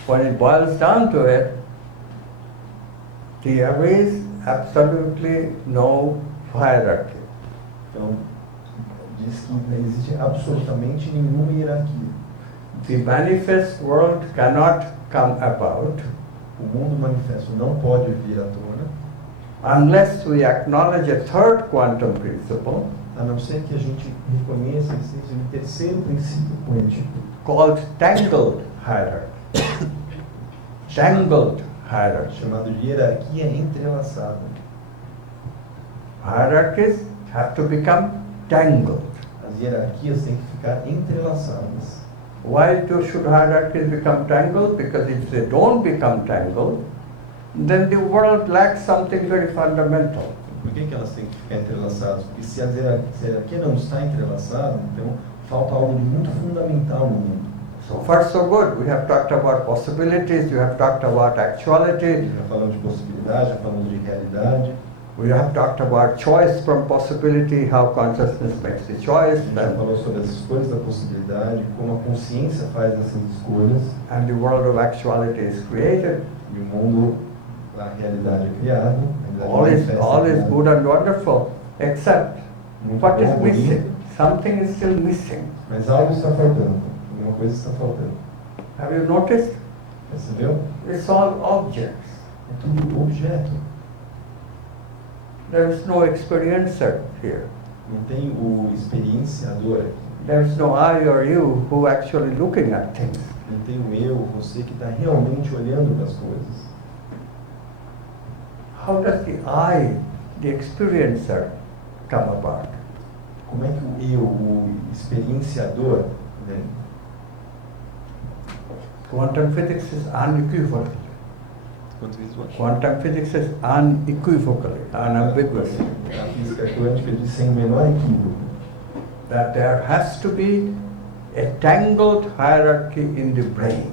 when it boils down to it, there is absolutely no hierarchy. Então, diz que não existe absolutamente nenhuma hierarquia. The manifest world cannot come about O mundo manifesto não pode vir à tona, unless we acknowledge a third quantum principle a não ser que a gente reconheça que existe um terceiro princípio quântico, called tangled hierarchy. Tangled hierarchy. chamado de hierarquia entrelaçada. Hierarchies have to become tangled. As hierarquias têm que ficar entrelaçadas. Why should hierarchies become tangled? Because if they don't become tangled, then the world lacks something very fundamental. Por que elas têm que ficar entrelaçadas? Porque se a hierarquia não está entrelaçada, então falta algo de muito fundamental no mundo. So far so good. We have talked about possibilities, we have talked about actuality, Já falamos de possibilidade, já falamos de realidade, we have talked about choice from possibility, how consciousness makes the choice, a gente já and, falou sobre as escolhas da possibilidade, como a consciência faz essas escolhas, and the world of actuality is created. e o mundo, a realidade é criada, a All realidade is, manifesta all é is criada. good and wonderful, except Muito what is bom, bonito, missing? Something is still missing. mas algo está faltando, alguma coisa está faltando. Have you noticed? Você viu? It's all objects. É tudo objeto. There is no experiencer here. Não tem o experienciador aqui. There's no I or you who actually looking at things. Não tem o eu, você que está realmente olhando para as coisas. How does the I, the experiencer, come about? Como é que o eu, o experienciador, vem? Quantum physics is unequivocal. Quanto isso, what? Quantum physics is unequivocally, unambiguously, A física quântica diz sem o menor equívoco that there has to be a tangled hierarchy in the brain.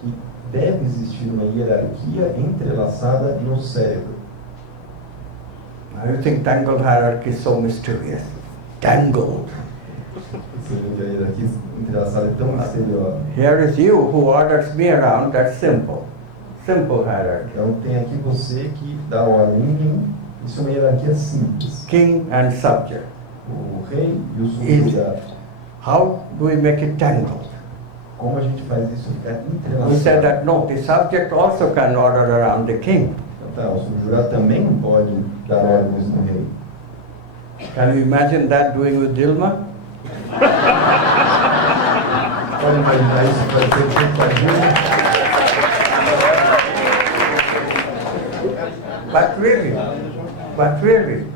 que deve existir uma hierarquia entrelaçada no cérebro. Now you think tangled hierarchy is so mysterious. Tangled. Você vê que a hierarquia entrelaçada é tão misteriosa. Here is you who orders me around, that's simple. Simple hierarchy. Então tem aqui você que dá ordem em mim. Isso é uma hierarquia simples. King and subject. O rei e o subjugado. How do we make it tangled? Como a gente faz isso ficar We said entrelaçado? that no, the subject also can order around the king. Então tá, o subjugado também pode dar ordens no rei. Can you imagine that doing with Dilma? Pode imaginar isso pode ser feito com a Dilma? But really,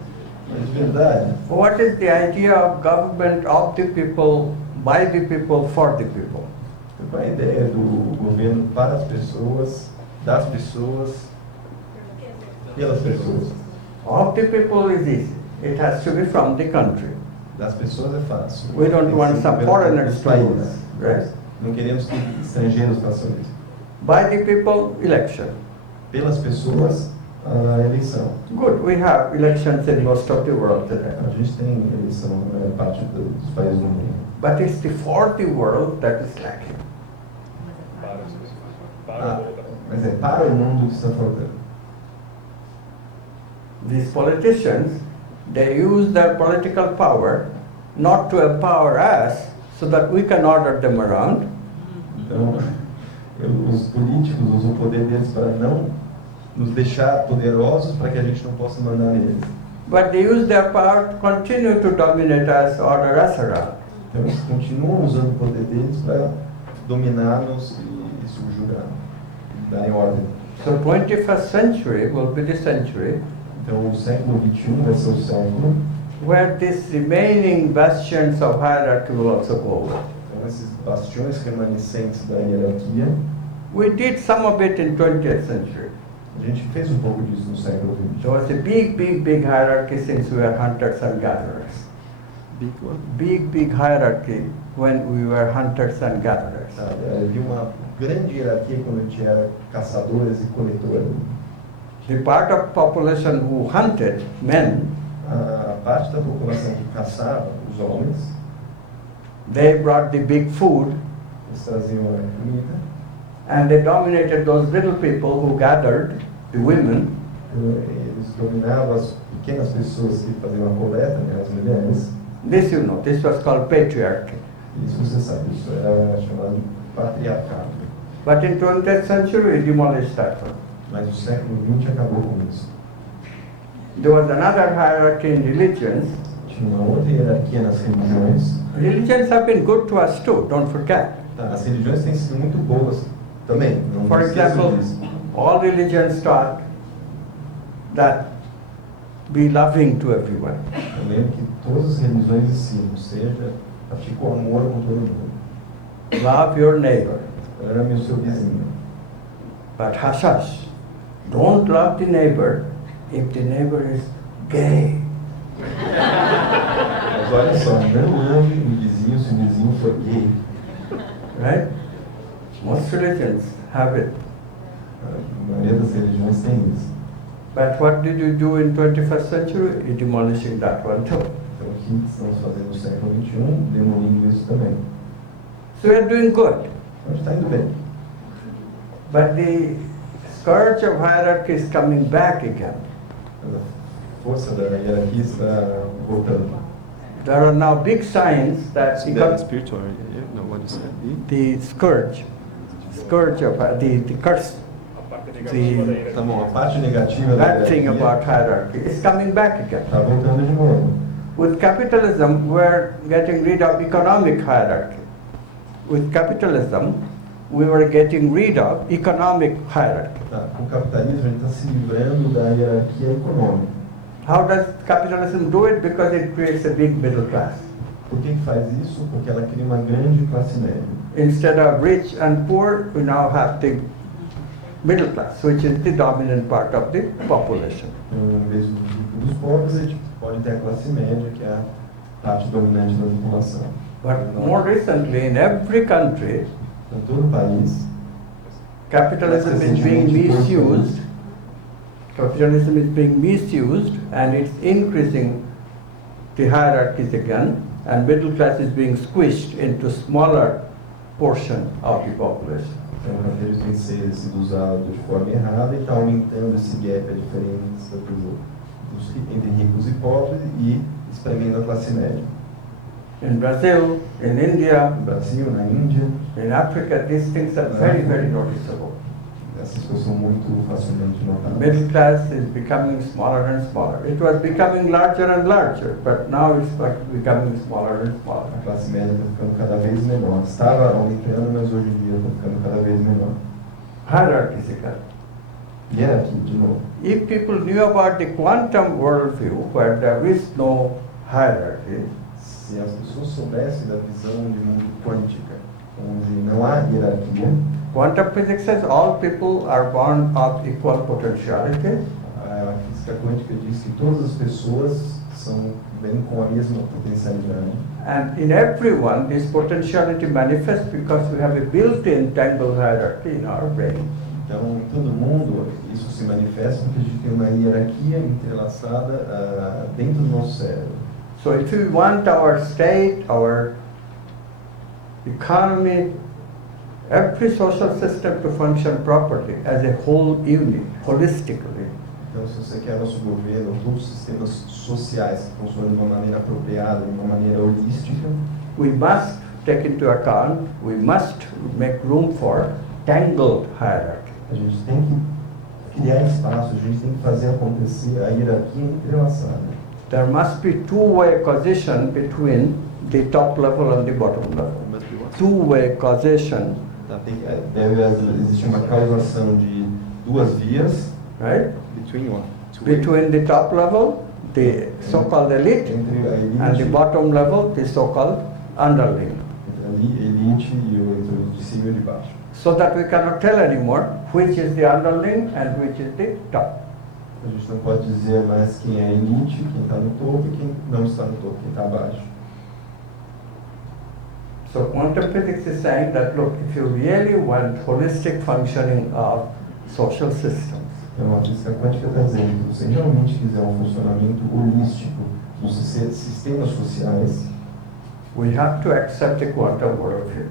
Mas de verdade, what is the idea of government of the people, by the people, for the people? qual é a ideia do governo para as pessoas, das pessoas, pelas pessoas? Of the people is easy. It has to be from the country. Das pessoas é fácil. We don't Tem que want ser some pelo- foreigners dos to países. rule, right? Não queremos que estrangeiros façam isso. By the people, election. Pelas pessoas, a eleição. Good, we have elections in most of the world today. A gente tem eleição na maior parte dos países do mundo. But it's the for the world that is lacking. Ah, mas é para o mundo que está faltando. These politicians, they use their political power not to empower us so that we can order them around, Então, os políticos usam o poder deles para não nos deixar poderosos, para que a gente não possa mandar neles. But they use their power to continue to dominate us, order us around. Então, eles continuam usando o poder deles para dominar-nos e subjugar, darem ordem. So 21st century will be the century Então, o século XXI vai ser o século where these remaining bastions of hierarchy will also go away. então, esses bastiões remanescentes da hierarquia. We did some of it in 20th century. A gente fez um pouco disso no século There XX. was a big hierarchy since we were hunters and gatherers. Big one. Big hierarchy when we were hunters and gatherers. Havia uma grande hierarquia quando a gente era caçadores e coletores. The part of population who hunted, men, A parte da população que caçava, os homens, they brought the big food eles traziam a comida, and they dominated those little people who gathered, the women, eles dominavam as pequenas pessoas que faziam a coleta, né, as mulheres. This you know, this was called patriarchy. Isso você sabe, isso era chamado patriarcado. But in 20th century we demolished that one. Mas o século XX acabou com isso. There was another hierarchy in religions. Tinha uma outra hierarquia nas religiões. Religions have been good to us too, don't forget. As religiões têm sido muito boas também. Não For esqueçam example, disso. all religions taught that be loving to everyone. Eu lembro que todas as religiões ensinam, seja, pratique o amor com todo mundo. Love your neighbor. Ame o seu vizinho. But hush hush, don't love the neighbor if the neighbor is gay. Mas olha só, não ame o vizinho se o vizinho for gay. Right? Most religions have it. A maioria das religiões tem isso. But what did you do in 21st century? You're demolishing that one too. Então, o que estamos fazendo no século XXI, demolindo isso também. So we're doing good. A gente está indo bem. But the scourge of hierarchy is coming back again. Mas a força da hierarquia está voltando. There are now big signs that So that is spiritual. Yeah, no, what you said. the scourge of the curse, the Tá bom, a parte negativa da bad thing hierarquia about hierarchy is coming back again. está voltando de novo. With capitalism, we're getting rid of economic hierarchy. With capitalism, we were getting rid of economic hierarchy. Tá, com o capitalismo a gente está se livrando da hierarquia econômica. How does capitalism do it? Because it creates a big middle class. Por que faz isso? Porque ela cria uma grande classe média. Instead of rich and poor, we now have the middle class, which is the dominant part of the population. Então, em vez dos pobres, a gente pode ter a classe média, que é a parte dominante da população. But more recently, in every country, Em todo o país, capitalism is being misused. Capitalism is being misused, and it's increasing the hierarchies again, and middle class is being squished into smaller portion of the population. então, o capitalismo tem sido usado de forma errada e está aumentando esse gap, a diferença entre ricos e pobres e espremendo a classe média. In Brazil, in India, No Brasil, na Índia, in Africa, these things are very noticeable. essas coisas são muito facilmente notáveis. Middle class is becoming smaller and smaller. It was becoming larger and larger, but now it's like becoming smaller and A smaller. classe média está ficando cada vez menor. Estava aumentando, mas hoje em dia está ficando cada vez menor. Hierarchies again. E era aqui, de novo. If people knew about the quantum worldview, where there is no hierarchy, Se as pessoas soubessem da visão de mundo quântica, onde não há hierarquia, quantum physics says all people are born of equal potentiality, a física quântica diz que todas as pessoas vêm com a mesma potencialidade. and in everyone this potentiality manifests because we have a built-in tangled hierarchy in our brain. Então, em todo mundo, isso se manifesta porque a gente tem uma hierarquia entrelaçada dentro do nosso cérebro. So if we want our state, our economy, every social system to function properly as a whole unit, holistically, Então, se você quer nosso governo, todos os sistemas sociais que funcionam de uma maneira apropriada, de uma maneira holística, we must take into account, we must make room for tangled hierarchy. A gente tem que criar espaço, a gente tem que fazer acontecer a hierarquia entrelaçada. There must be two-way causation between the top level and the bottom level. Must be what? Two-way causation, Deve existir uma causação de duas vias right? Between what? Two ways. Between the top level, the so-called elite, entre a and the elite, bottom level, the so-called underling. elite e o de cima e o de baixo. So that we cannot tell anymore which is the underling and which is the top. A gente não pode dizer mais quem é elite, quem está no topo e quem não está no topo, quem está abaixo. So quantum physics is saying that, look, if you really want holistic functioning of social systems, Então a física quântica está dizendo que se você realmente quiser um funcionamento holístico dos sistemas sociais, we have to accept the quantum worldview.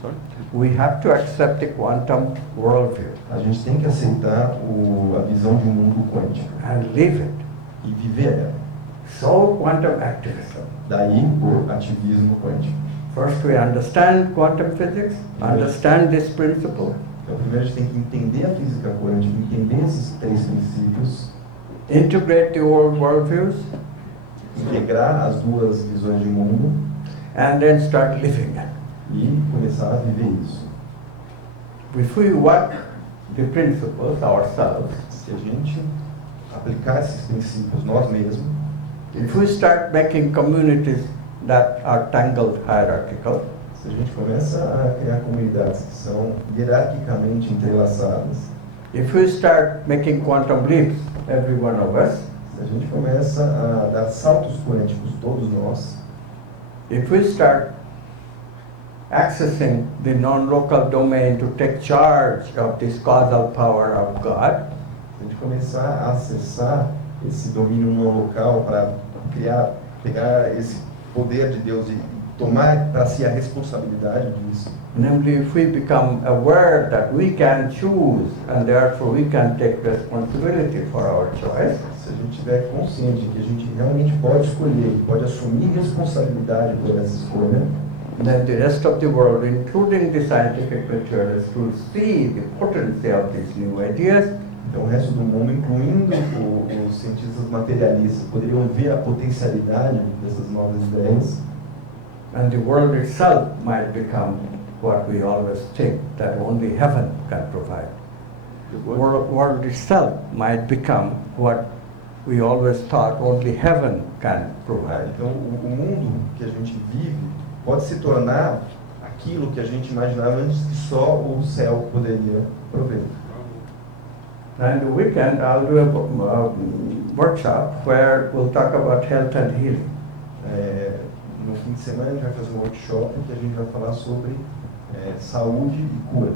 Sorry? We have to accept the quantum worldview a gente tem que aceitar a visão de um mundo quântico and live it. e viver ela. So quantum activism. Daí o ativismo quântico. First we understand quantum physics, understand this principle, Então primeiro a gente tem que entender a física quântica, entender esses três princípios, integrate the old worldviews, integrar as duas visões de mundo and then start living it. e começar a viver isso. If we work the principles ourselves, Se a gente aplicar esses princípios nós mesmos, if we start making communities that are tangled hierarchical, se a gente começa a criar comunidades que são hierarquicamente entrelaçadas, if we start making quantum leaps, every one of us, se a gente começa a dar saltos quânticos, todos nós, if we start accessing the non-local domain to take charge of this causal power of God, se a gente começar a acessar esse domínio não local para pegar esse poder de Deus e tomar para si a responsabilidade disso, namely if we become aware that we can choose and therefore we can take responsibility for our choice, se a gente tiver consciente que a gente realmente pode escolher, pode assumir responsabilidade por essa escolha, then the rest of the world, including the scientific materialists, will see the potency of these new ideas então o resto do mundo, incluindo os cientistas materialistas, poderiam ver a potencialidade dessas novas ideias, and the world itself might become what we always think that only heaven can provide. The The what? world itself might become what we always thought only heaven can provide. Então o mundo que a gente vive pode se tornar aquilo que a gente imaginava antes que só o céu poderia prover. And the weekend I'll do a workshop where we'll talk about health and healing. No fim de semana a gente vai fazer um workshop em que a gente vai falar sobre saúde e cura.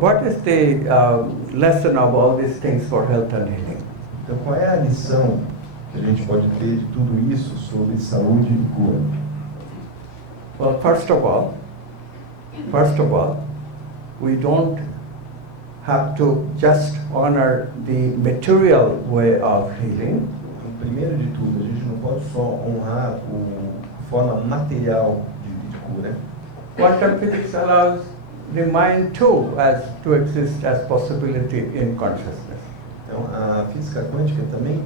What is the lesson of all these things for health and healing? Então qual é a lição que a gente pode ter de tudo isso sobre saúde e cura? Well, first of all, we don't have to just honor the material way of healing, Então, primeiro de tudo, a gente não pode só honrar a forma material de cura. quantum physics allows the mind too to exist as possibility in consciousness. Então, a física quântica também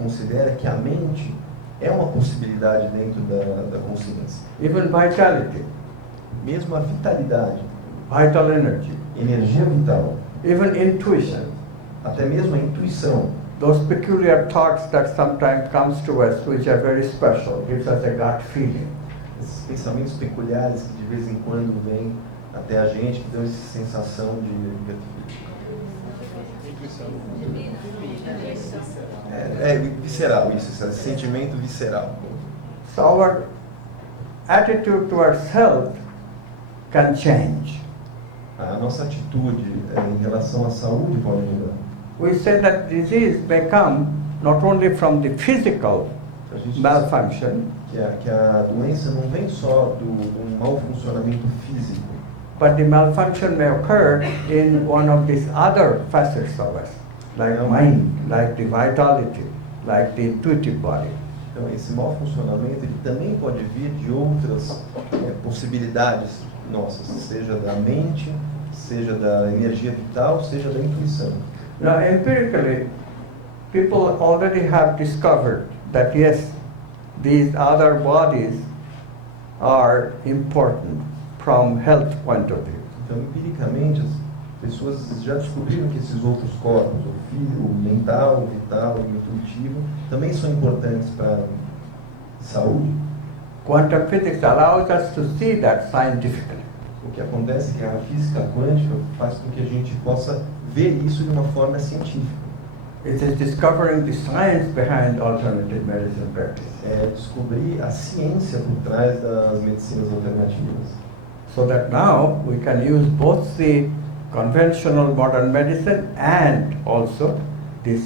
considera que a mente é uma possibilidade dentro da consciência. Even vitality, Mesmo a vitalidade, vital energy, energia vital, even intuition, até mesmo a intuição, those peculiar thoughts that sometimes comes to us which are very special, gives us a gut feeling. esses pensamentos peculiares que de vez em quando vêm até a gente, que dão essa sensação de visceral, isso, esse sentimento visceral. So our attitude towards health can change. A nossa atitude em relação à saúde pode mudar. We say that disease may come not only from the physical A gente diz malfunction, que a doença não vem só do mau funcionamento físico, but the malfunction may occur in one of these other facets of us, like mind, like the vitality, like the intuitive body. Então, esse mau funcionamento ele também pode vir de outras possibilidades nossas, seja da mente, seja da energia vital, seja da intuição. Now, empirically, people already have discovered that yes, these other bodies are important from health point of view. Então, empiricamente, as pessoas já descobriram que esses outros corpos, o mental, o vital e o intuitivo, também são importantes para a saúde. Quantum physics allows us to see that scientifically. O que acontece é que a física quântica faz com que a gente possa ver isso de uma forma científica. It is discovering the science behind alternative medicine practice. É descobrir a ciência por trás das medicinas alternativas. So that now we can use both the conventional modern medicine and also this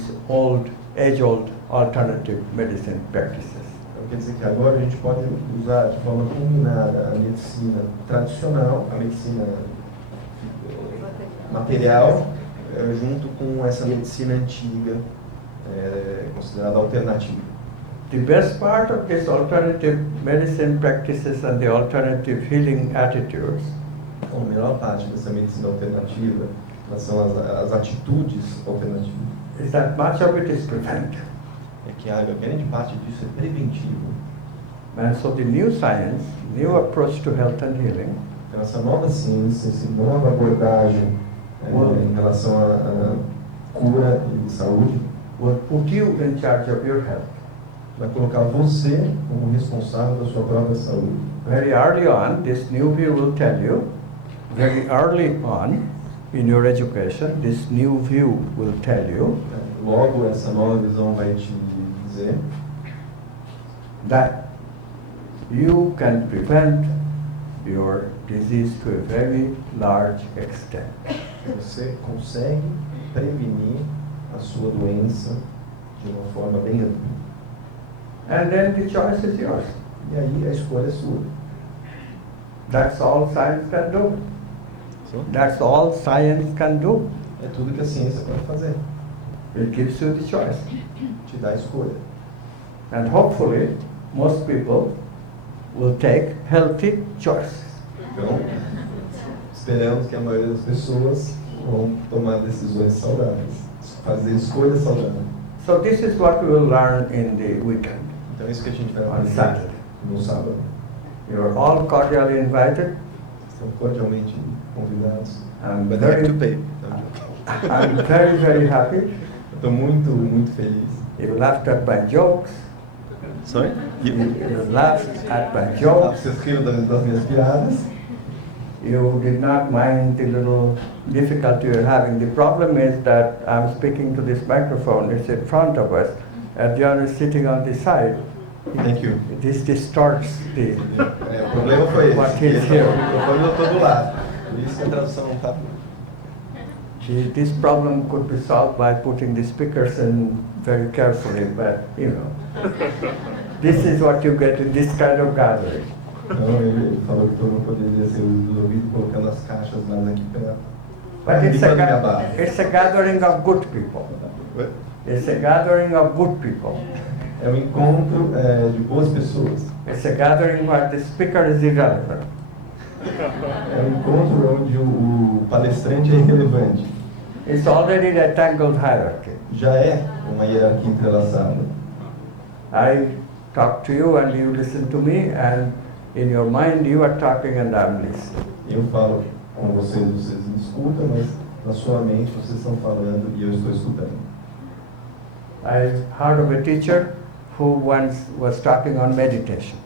age-old alternative medicine practices. Então quer dizer que agora a gente pode usar de forma combinada a medicina tradicional, a medicina material, junto com essa medicina antiga, considerada alternativa. The best part of this alternative medicine practices and the alternative healing attitudes Então, a melhor parte dessa medicina alternativa são as atitudes alternativas. is that much of it is preventive. É que a grande parte disso é preventivo. And so the new science, new approach to health and healing Então, essa nova ciência, essa nova abordagem em relação à cura e saúde, will put you in charge of your health. vai colocar você como responsável da sua própria saúde. Very early on, this new view will tell you, very early on in your education, this new view will tell you Logo, essa nova visão vai te dizer that you can prevent your disease to a very large extent. que você consegue prevenir a sua doença de uma forma bem ampla. And then the choice is yours. E aí a escolha é sua. That's all science can do. That's all science can do. É tudo que a ciência pode fazer. It gives you the choice. Te dá a escolha. And hopefully, most people will take healthy choices. Então, esperamos que a maioria das pessoas vão tomar decisões saudáveis, fazer escolhas saudáveis. So this is what we will learn in the weekend, Então é isso que a gente vai on fazer Saturday. no sábado. You're all cordially invited. Estão cordialmente convidados. I'm But I have to very, pay. I'm very, very happy. Estou muito, muito feliz. You laughed at my jokes. Sorry? You laughed at my Ah, jokes. vocês riram das minhas piadas. You did not mind the little difficulty you're having. The problem is that I'm speaking to this microphone. It's in front of us, and John is sitting on the side. Thank you. This distorts the. O problema foi esse. What is here? O microfone eu estou do lado. Por isso que a tradução não está. This problem could be solved by putting the speakers in very carefully, but you know, this is what you get in this kind of gathering. Então ele falou que todo mundo poderia ser ouvido colocando as caixas mais aqui perto. But Limpando it's a gathering of good people. It's a gathering of good people. É um encontro de boas pessoas. It's a gathering where the speaker is irrelevant. É um encontro onde o palestrante é irrelevante. It's already a tangled hierarchy. Já é uma hierarquia entrelaçada. I talk to you and you listen to me, and in your mind you are talking and I'm listening. Eu falo com vocês, vocês me escutam, mas na sua mente vocês estão falando e eu estou escutando. I heard of a teacher who once was talking on meditation.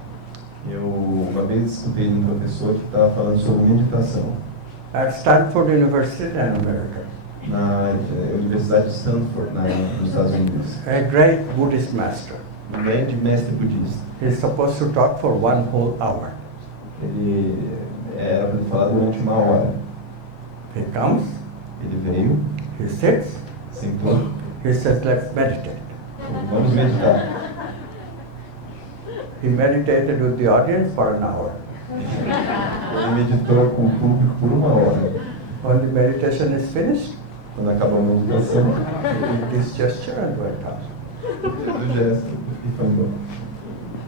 Eu uma vez escutei de um professor que estava falando sobre meditação At Stanford University in America. na Universidade de Stanford, nos Estados Unidos. A great Buddhist master. Um grande mestre budista. He's supposed to talk for 1 whole hour. Ele era para ele falar durante 1 hora. He comes, Ele veio, he sits, sentou, he says, let's meditate. vamos meditar. He meditated with the audience for an hour. Ele meditou com o público por 1 hora. When the meditation is finished, Quando acabou a meditação, he did this gesture and went out. fez o gesto e foi embora.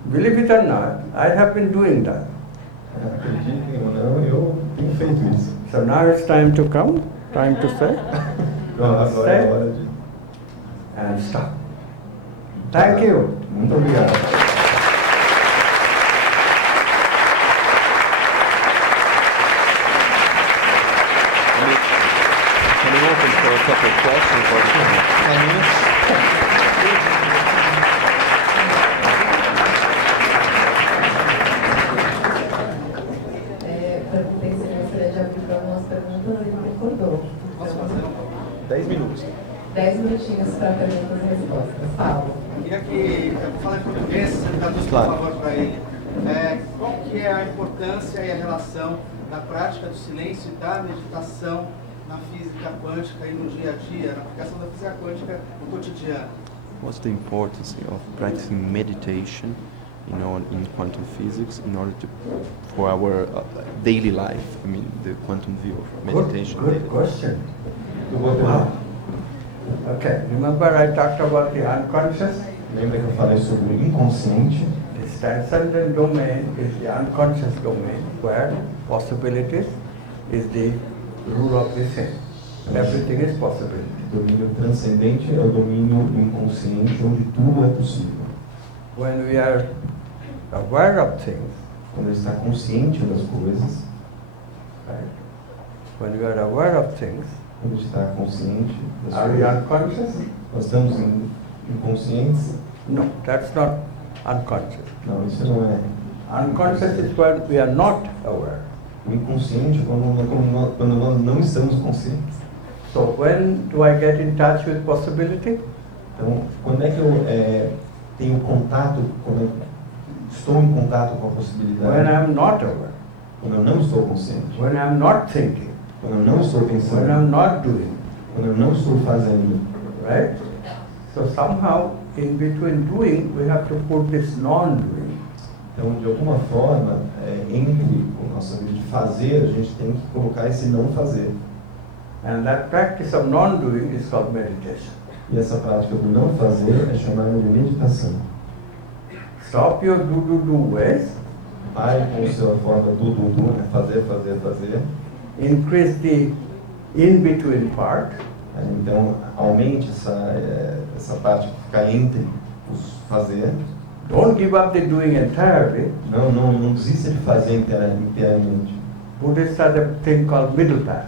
Believe it or not, I have been doing that. Acreditem ou não, eu tenho feito isso. So now it's time to come, time to say, Então, agora é hora de... and stop. Thank you. Muito obrigado. Can you open for a couple of questions or 10 minutes? Perguntei se ele gostaria de abrir para algumas perguntas, ele concordou. 10 minutos. 10 minutinhos para perguntas e respostas. Paulo. Queria que, eu vou falar em português, você traduz por Claro. favor para ele. Qual que é a importância e a relação da prática do silêncio e da meditação na física quântica e no dia a dia, na aplicação da física quântica no cotidiano? What's the importance of practicing meditation in quantum physics in order to for our daily life? I mean, the quantum view of meditation. Good question. Boa pergunta. Wow. Okay, remember I talked about the unconscious? Lembra que eu falei sobre o inconsciente? The transcendent domain is the unconscious domain, where possibilities is the rule of the thing. Everything is possibility. O domínio transcendente é o domínio inconsciente, onde tudo é possível. When we are aware of things, Quando ele está consciente das coisas, right? When we are aware of things, quando ele está consciente das are we coisas, unconscious? nós estamos inconscientes? No, that's not unconscious. Não, isso não é. Unconscious is when we are not aware. O inconsciente é quando nós não estamos conscientes. So when do I get in touch with possibility? Então, quando é que eu tenho contato, quando eu estou em contato com a When possibilidade? I'm not aware. Quando eu não estou consciente. When I'm not thinking. Quando eu não estou When pensando. I'm not doing. Quando eu não estou fazendo. Right? So somehow in between doing we have to put this non-doing. Então, de alguma forma, entre o nosso âmbito de fazer, a gente tem que colocar esse não fazer. And that practice of non-doing is called meditation. E essa prática do não fazer é chamada de meditação. Stop your do ways. Pare com a sua forma do, né? Fazer, fazer, fazer. Increase the in-between part. Então, aumente essa parte que fica entre os fazer. Don't give up the doing entirely. Não desista de fazer inteiramente. Buddhists have a thing called middle path.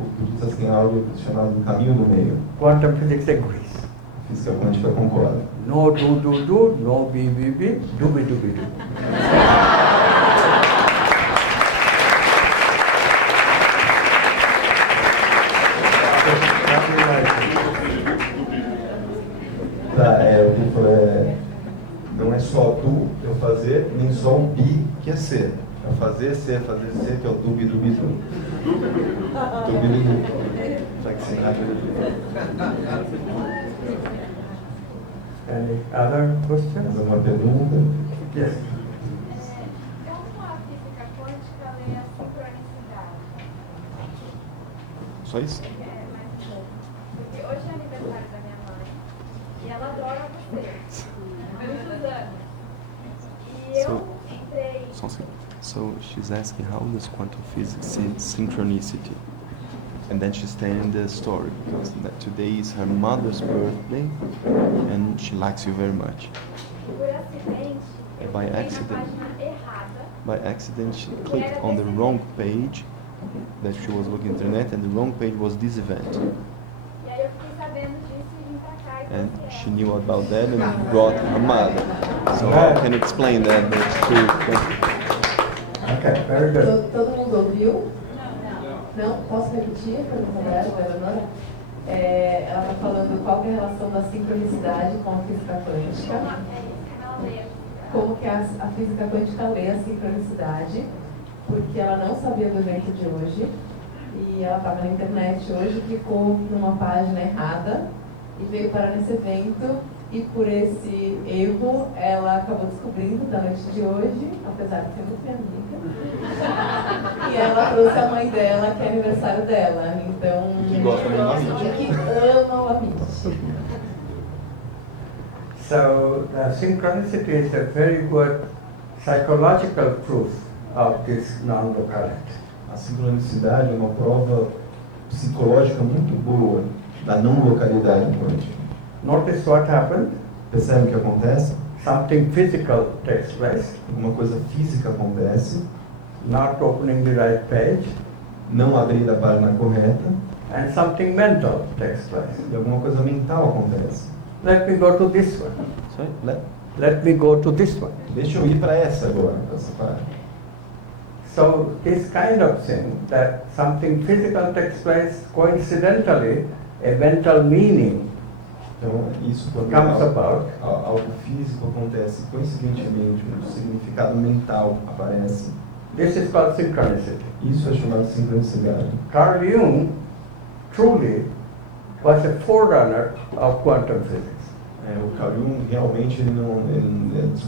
Os budistas têm algo chamado do caminho do meio. Quantum physics agrees. A física quântica concorda. No do, no be, do. Tá, o que ele falou não é só do, eu fazer, nem só um be, que é ser. É fazer ser, que é o do, do. Any other questions? Mais alguma pergunta? Yes. Como a física quântica lê a sincronicidade? Só isso? Porque hoje é aniversário da minha mãe e ela adora você. Há muitos anos. E eu entrei. Só um segundo. So she's asking how does quantum physics see synchronicity? And then she's telling the story because today is her mother's birthday and she likes you very much. Por acidente, eu By cliquei accident. na página errada. By accident she clicked on the wrong page that she was looking at the internet and the wrong page was this event. E aí eu fiquei sabendo disso e vim pra cá e And trouxe she ela. knew about that and brought her mother. So how can you explain that? Okay, very good. Todo mundo ouviu? Não? Posso repetir a pergunta da Eleonora? Ela está falando qual que é a relação da sincronicidade com a física quântica. Como que a física quântica lê a sincronicidade, porque ela não sabia do evento de hoje e ela estava na internet hoje, clicou numa página errada e veio parar nesse evento e por esse erro ela acabou descobrindo da noite de hoje, apesar de ser muito minha amiga, e ela trouxe a mãe dela, que é aniversário dela, então... Que gosta muito da Amit. E que ama o Amit. So synchronicity is a very good psychological proof of this non-locality. A sincronicidade é uma prova psicológica muito boa da não localidade quântica. Notice what happened. Percebe o que acontece? Something physical takes place, Alguma coisa física acontece, not opening the right page, não abrir a página correta, and something mental takes place. e alguma coisa mental acontece. Let me go to this one. Sorry? Let me go to this one. Deixa eu ir para essa agora, para essa página. So this kind of thing, that something physical takes place coincidentally, a mental meaning Então, isso quando comes about, algo físico acontece coincidentemente, um significado mental aparece. this is called synchronicity. Isso é chamado de sincronicidade. Carl Jung truly was a forerunner of quantum physics. O Carl Jung realmente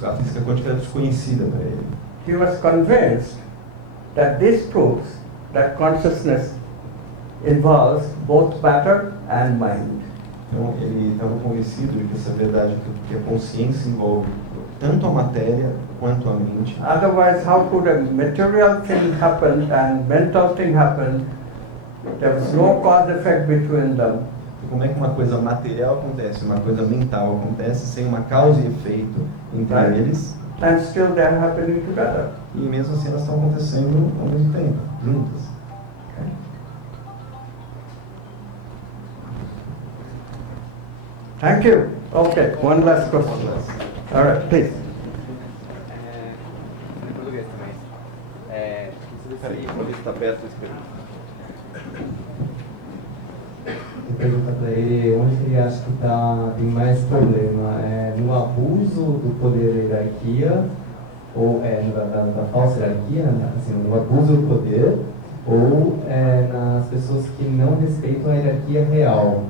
a física quântica era desconhecida para ele. He was convinced that this proves that consciousness involves both matter and mind. Então ele estava convencido de que essa verdade, que a consciência envolve tanto a matéria quanto a mente. Otherwise, how could a material thing happen and mental thing happen? There was no cause effect between them. Como é que uma coisa material acontece, uma coisa mental acontece sem uma causa e efeito entre Right. eles? And still they are happening together. E mesmo assim elas estão acontecendo ao mesmo tempo, juntas. Thank you. Okay, one last question. All right, please. Em português também. Peraí, vou ver se está perto esse pergunta. Ele pergunta para ele onde ele acha que tem mais problema, no abuso do poder da hierarquia, ou da falsa hierarquia, né? Assim, no abuso do poder, ou nas pessoas que não respeitam a hierarquia real.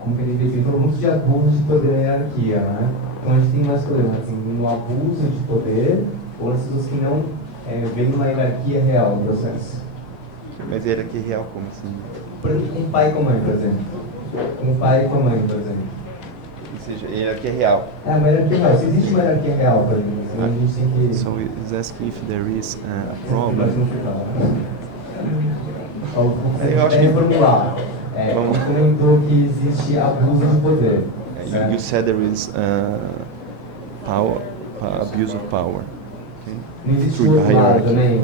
Como que ele vê, tem muitos de abuso de poder na hierarquia, né? Então a gente tem mais problema, assim, no abuso de poder, ou nas pessoas que não veem uma hierarquia real do processo. Mas era que real como assim? Por exemplo, com o pai e com a mãe, por exemplo. Com o pai e com a mãe, por exemplo. Ou seja, hierarquia real. Uma hierarquia real. Se existe uma hierarquia real, por exemplo, a gente tem que... So he's asking if there is a Mas problem. no final. Eu acho que- reformular. Vamos. Ele comentou que existe abuso de poder. You said there is power, abuse of power. Okay? Não existe Through um the outro lado hierarchy. também,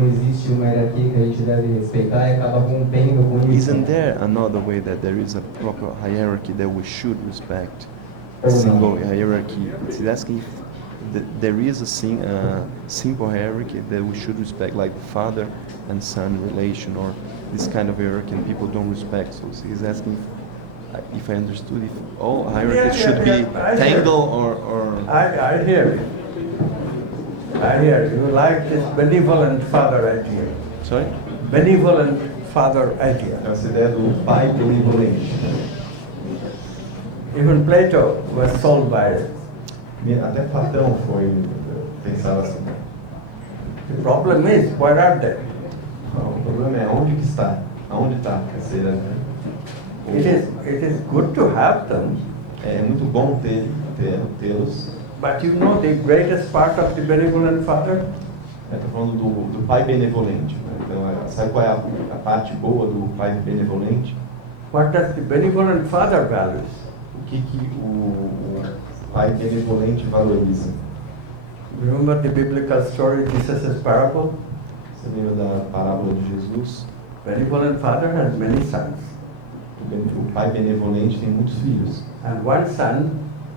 não existe uma hierarquia que a gente deve respeitar e acaba rompendo com isso. Isn't there another way that there is a proper hierarchy that we should respect? A Or single not? hierarchy. He's asking if there is a simple hierarchy that we should respect, like the father and son relation, or this kind of hierarchy, and people don't respect. So he's asking if I understood, if all hierarchies should be I hear. tangled or I hear you. I hear you. You like this benevolent father idea. sorry. Benevolent father idea. Então, essa ideia do pai benevolente. Even Plato was sold by it. Até Platão pensava assim. The problem is, where are they? O problema é onde que está? Aonde está essa hierarquia? It is good to have them, É muito bom tê-los. but you know the greatest part of the benevolent father? Estou falando do pai benevolente. Né? Então, sabe qual é a parte boa do pai benevolente? What does the benevolent father values? O que o pai benevolente valoriza? Remember the biblical story, Jesus' parable? Você lembra da parábola de Jesus? Benevolent father has many sons, O pai benevolente tem muitos filhos. and one son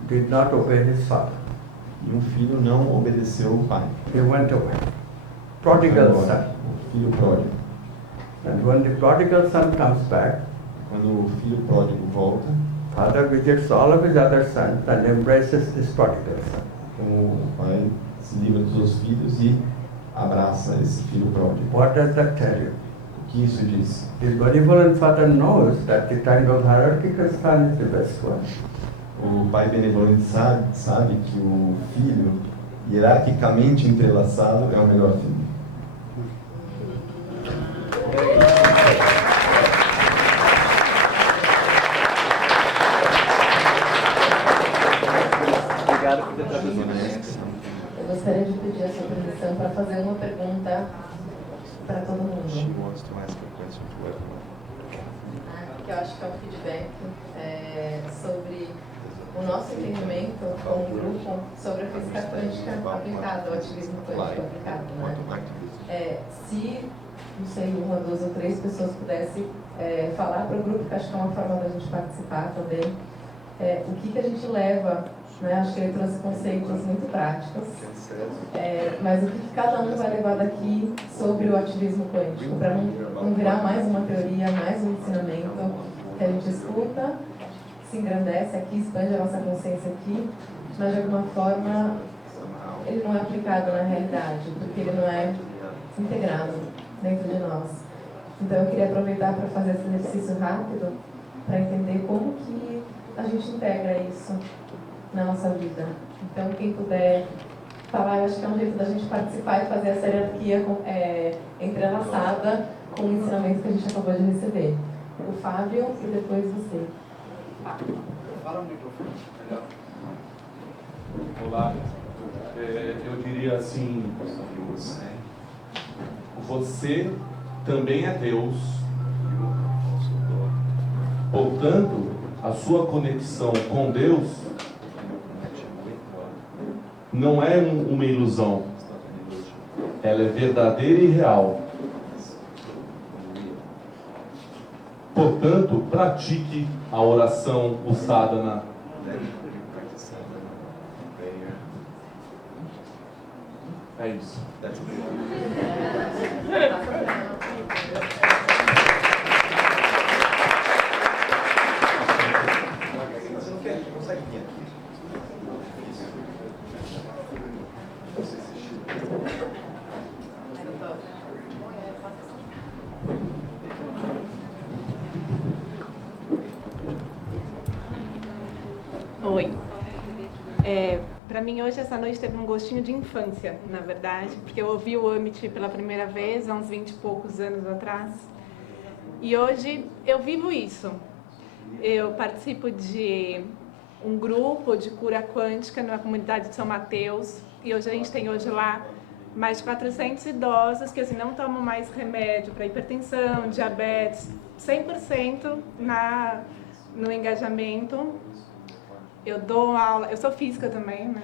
did not obey his father. E um filho não obedeceu o pai. He went away. Prodigal son. O filho pródigo. And when the prodigal son comes back, Quando o filho pródigo volta, father visits all of his other sons and embraces this prodigal son. o pai se livra dos seus filhos e abraça esse filho pródigo. What does that tell you? O que isso diz? The benevolent father knows that the tangled hierarchical son is the best one. O pai benevolente sabe que o filho, hierarquicamente entrelaçado, é o melhor filho. Eu gostaria de pedir a sua permissão para fazer uma pergunta para todo She mundo. wants to ask a question to everyone. Que eu acho que é um feedback sobre o nosso entendimento como grupo sobre a física quântica aplicada, o ativismo quântico aplicado, né? Se, não sei, uma, duas ou três pessoas pudessem falar para o grupo, que acho que é uma forma da gente participar também, o que a gente leva, né? Acho que ele trouxe conceitos muito práticos, mas o que cada um vai levar daqui sobre o ativismo quântico, para não virar mais uma teoria, mais um ensinamento que a gente escuta, se engrandece aqui, expande a nossa consciência aqui, mas de alguma forma ele não é aplicado na realidade, porque ele não é integrado dentro de nós. Então eu queria aproveitar para fazer esse exercício rápido, para entender como que a gente integra isso na nossa vida. Então quem puder falar, eu acho que é um jeito da gente participar e fazer essa hierarquia entrelaçada com o ensinamento que a gente acabou de receber. O Fábio e depois você. Fala no microfone, melhor. Olá, eu diria assim, você também é Deus, portanto, a sua conexão com Deus não é uma ilusão, ela é verdadeira e real. Portanto, pratique a oração, o sadhana. É isso. Você não consegue vir aqui? Oi. Para mim hoje, essa noite teve um gostinho de infância, na verdade, porque eu ouvi o Amit pela primeira vez, há uns 20 e poucos anos atrás. E hoje eu vivo isso. Eu participo de um grupo de cura quântica na comunidade de São Mateus, e hoje a gente tem lá mais de 400 idosos que assim, não tomam mais remédio para hipertensão, diabetes, 100% no engajamento. Eu dou aula, eu sou física também, né?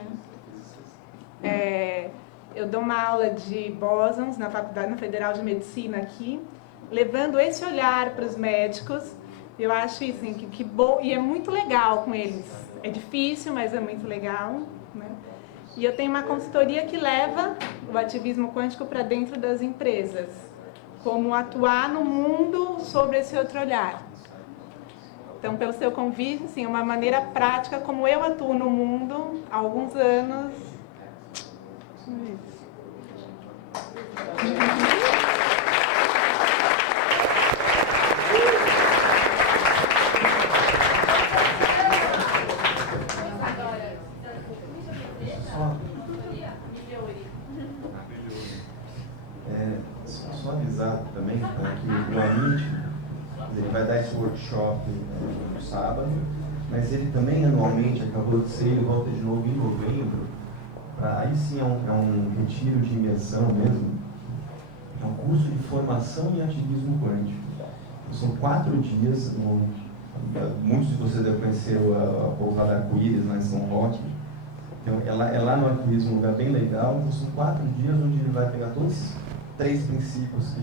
Eu dou uma aula de bósons na Faculdade Federal de Medicina aqui, levando esse olhar para os médicos. Eu acho isso, assim, que bom, e é muito legal com eles. É difícil, mas é muito legal, né? E eu tenho uma consultoria que leva o ativismo quântico para dentro das empresas. Como atuar no mundo sobre esse outro olhar. Então, pelo seu convite, assim, uma maneira prática como eu atuo no mundo há alguns anos. Só avisar também que o Amit ele vai dar esse workshop no sábado, mas ele também anualmente, acabou de ser, ele volta de novo em novembro. Aí sim é um retiro de imersão mesmo, é um curso de formação em ativismo quântico. São 4 dias, muitos de vocês devem conhecer a pousada Arco-Íris lá em São Roque. Então, é lá no Arco-Íris, um lugar bem legal. Então, são 4 dias onde ele vai pegar todos esses 3 princípios que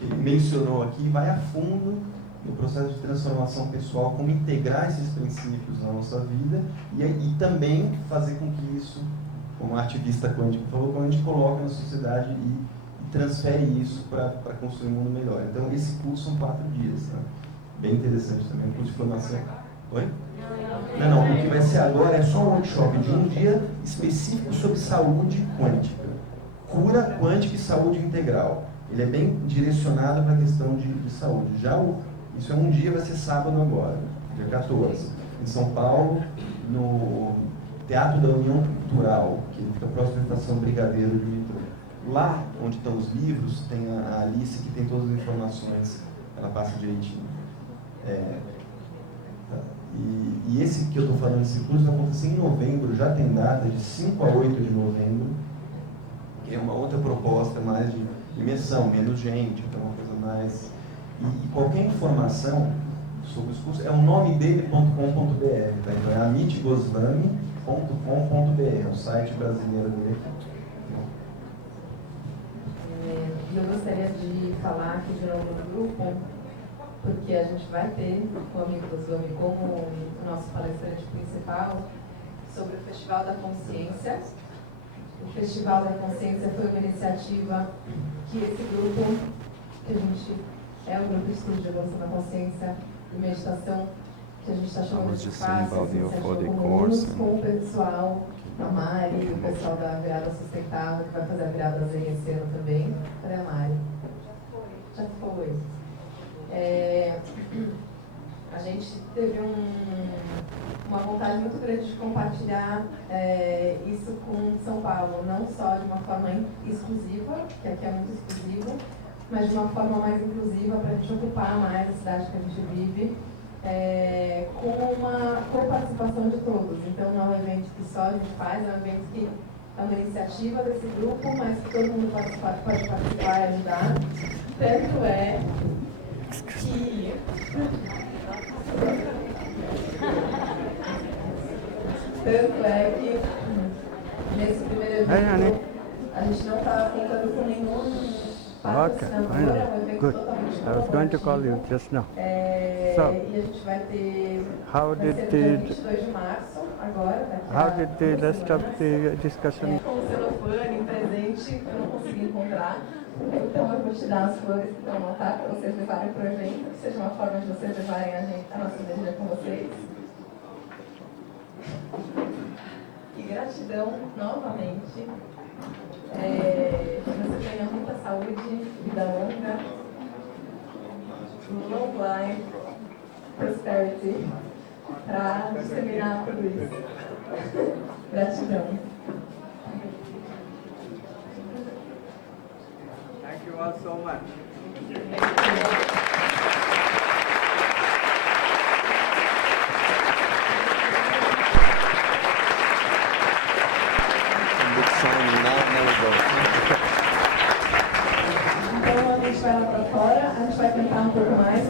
ele mencionou aqui, vai a fundo no processo de transformação pessoal, como integrar esses princípios na nossa vida e também fazer com que isso, como a ativista quântica falou, quando a gente coloca na sociedade e transfere isso para construir um mundo melhor. Então, esse curso são 4 dias, né? Bem interessante também, um curso de formação. Oi? Não, o que vai ser agora é só um workshop de um dia específico sobre saúde quântica. Cura quântica e saúde integral. Ele é bem direcionado para a questão de saúde. Isso é um dia, vai ser sábado agora, dia 14, em São Paulo, no Teatro da União Cultural, que fica próximo da Estação Brigadeiro de metrô. Lá onde estão os livros, tem a Alice que tem todas as informações, ela passa direitinho. E E esse que eu estou falando, esse curso vai acontecer em novembro, já tem data de 5 a 8 de novembro, que é uma outra proposta mais de imersão, menos gente, então uma coisa mais... E qualquer informação sobre os cursos é o nome dele.com.br, tá? Então é amitgoswami.com.br, é o site brasileiro dele. Eu gostaria de falar aqui de novo do grupo, porque a gente vai ter o Amigo Goswami como o nosso palestrante principal sobre o Festival da Consciência. O Festival da Consciência foi uma iniciativa que esse grupo, que a gente é um grupo de estudo de evolução da consciência e meditação, que a gente está chamando de FACE, com o pessoal, a Mari, o pessoal da Virada Sustentável, que vai fazer a Virada Zen esse ano também. Cadê a Mari? Já foi. A gente teve uma vontade muito grande de compartilhar isso com São Paulo, não só de uma forma exclusiva, que aqui é muito exclusivo, mas de uma forma mais inclusiva para a gente ocupar mais a cidade que a gente vive, com uma participação de todos. Então não é um evento que só a gente faz, é um evento que é uma iniciativa desse grupo, mas que todo mundo pode participar e ajudar. Tanto é que nesse primeiro evento a gente não está contando com nenhum patrocinador, é um evento totalmente I was going to call you just now. e a gente vai ter How vai did ser no the dia 22 de março, agora, how did the rest of the discussion? com o celofane, presente, que eu não consegui encontrar. Então eu vou te dar as flores que estão lá, para vocês levarem para o evento, que seja uma forma de vocês levarem a nossa energia com vocês. E gratidão novamente. Que você tenha muita saúde, vida longa, long life, prosperity, para disseminar tudo isso. Gratidão. Thank you all so much. Então a gente vai lá para fora, a gente vai tentar um pouco mais.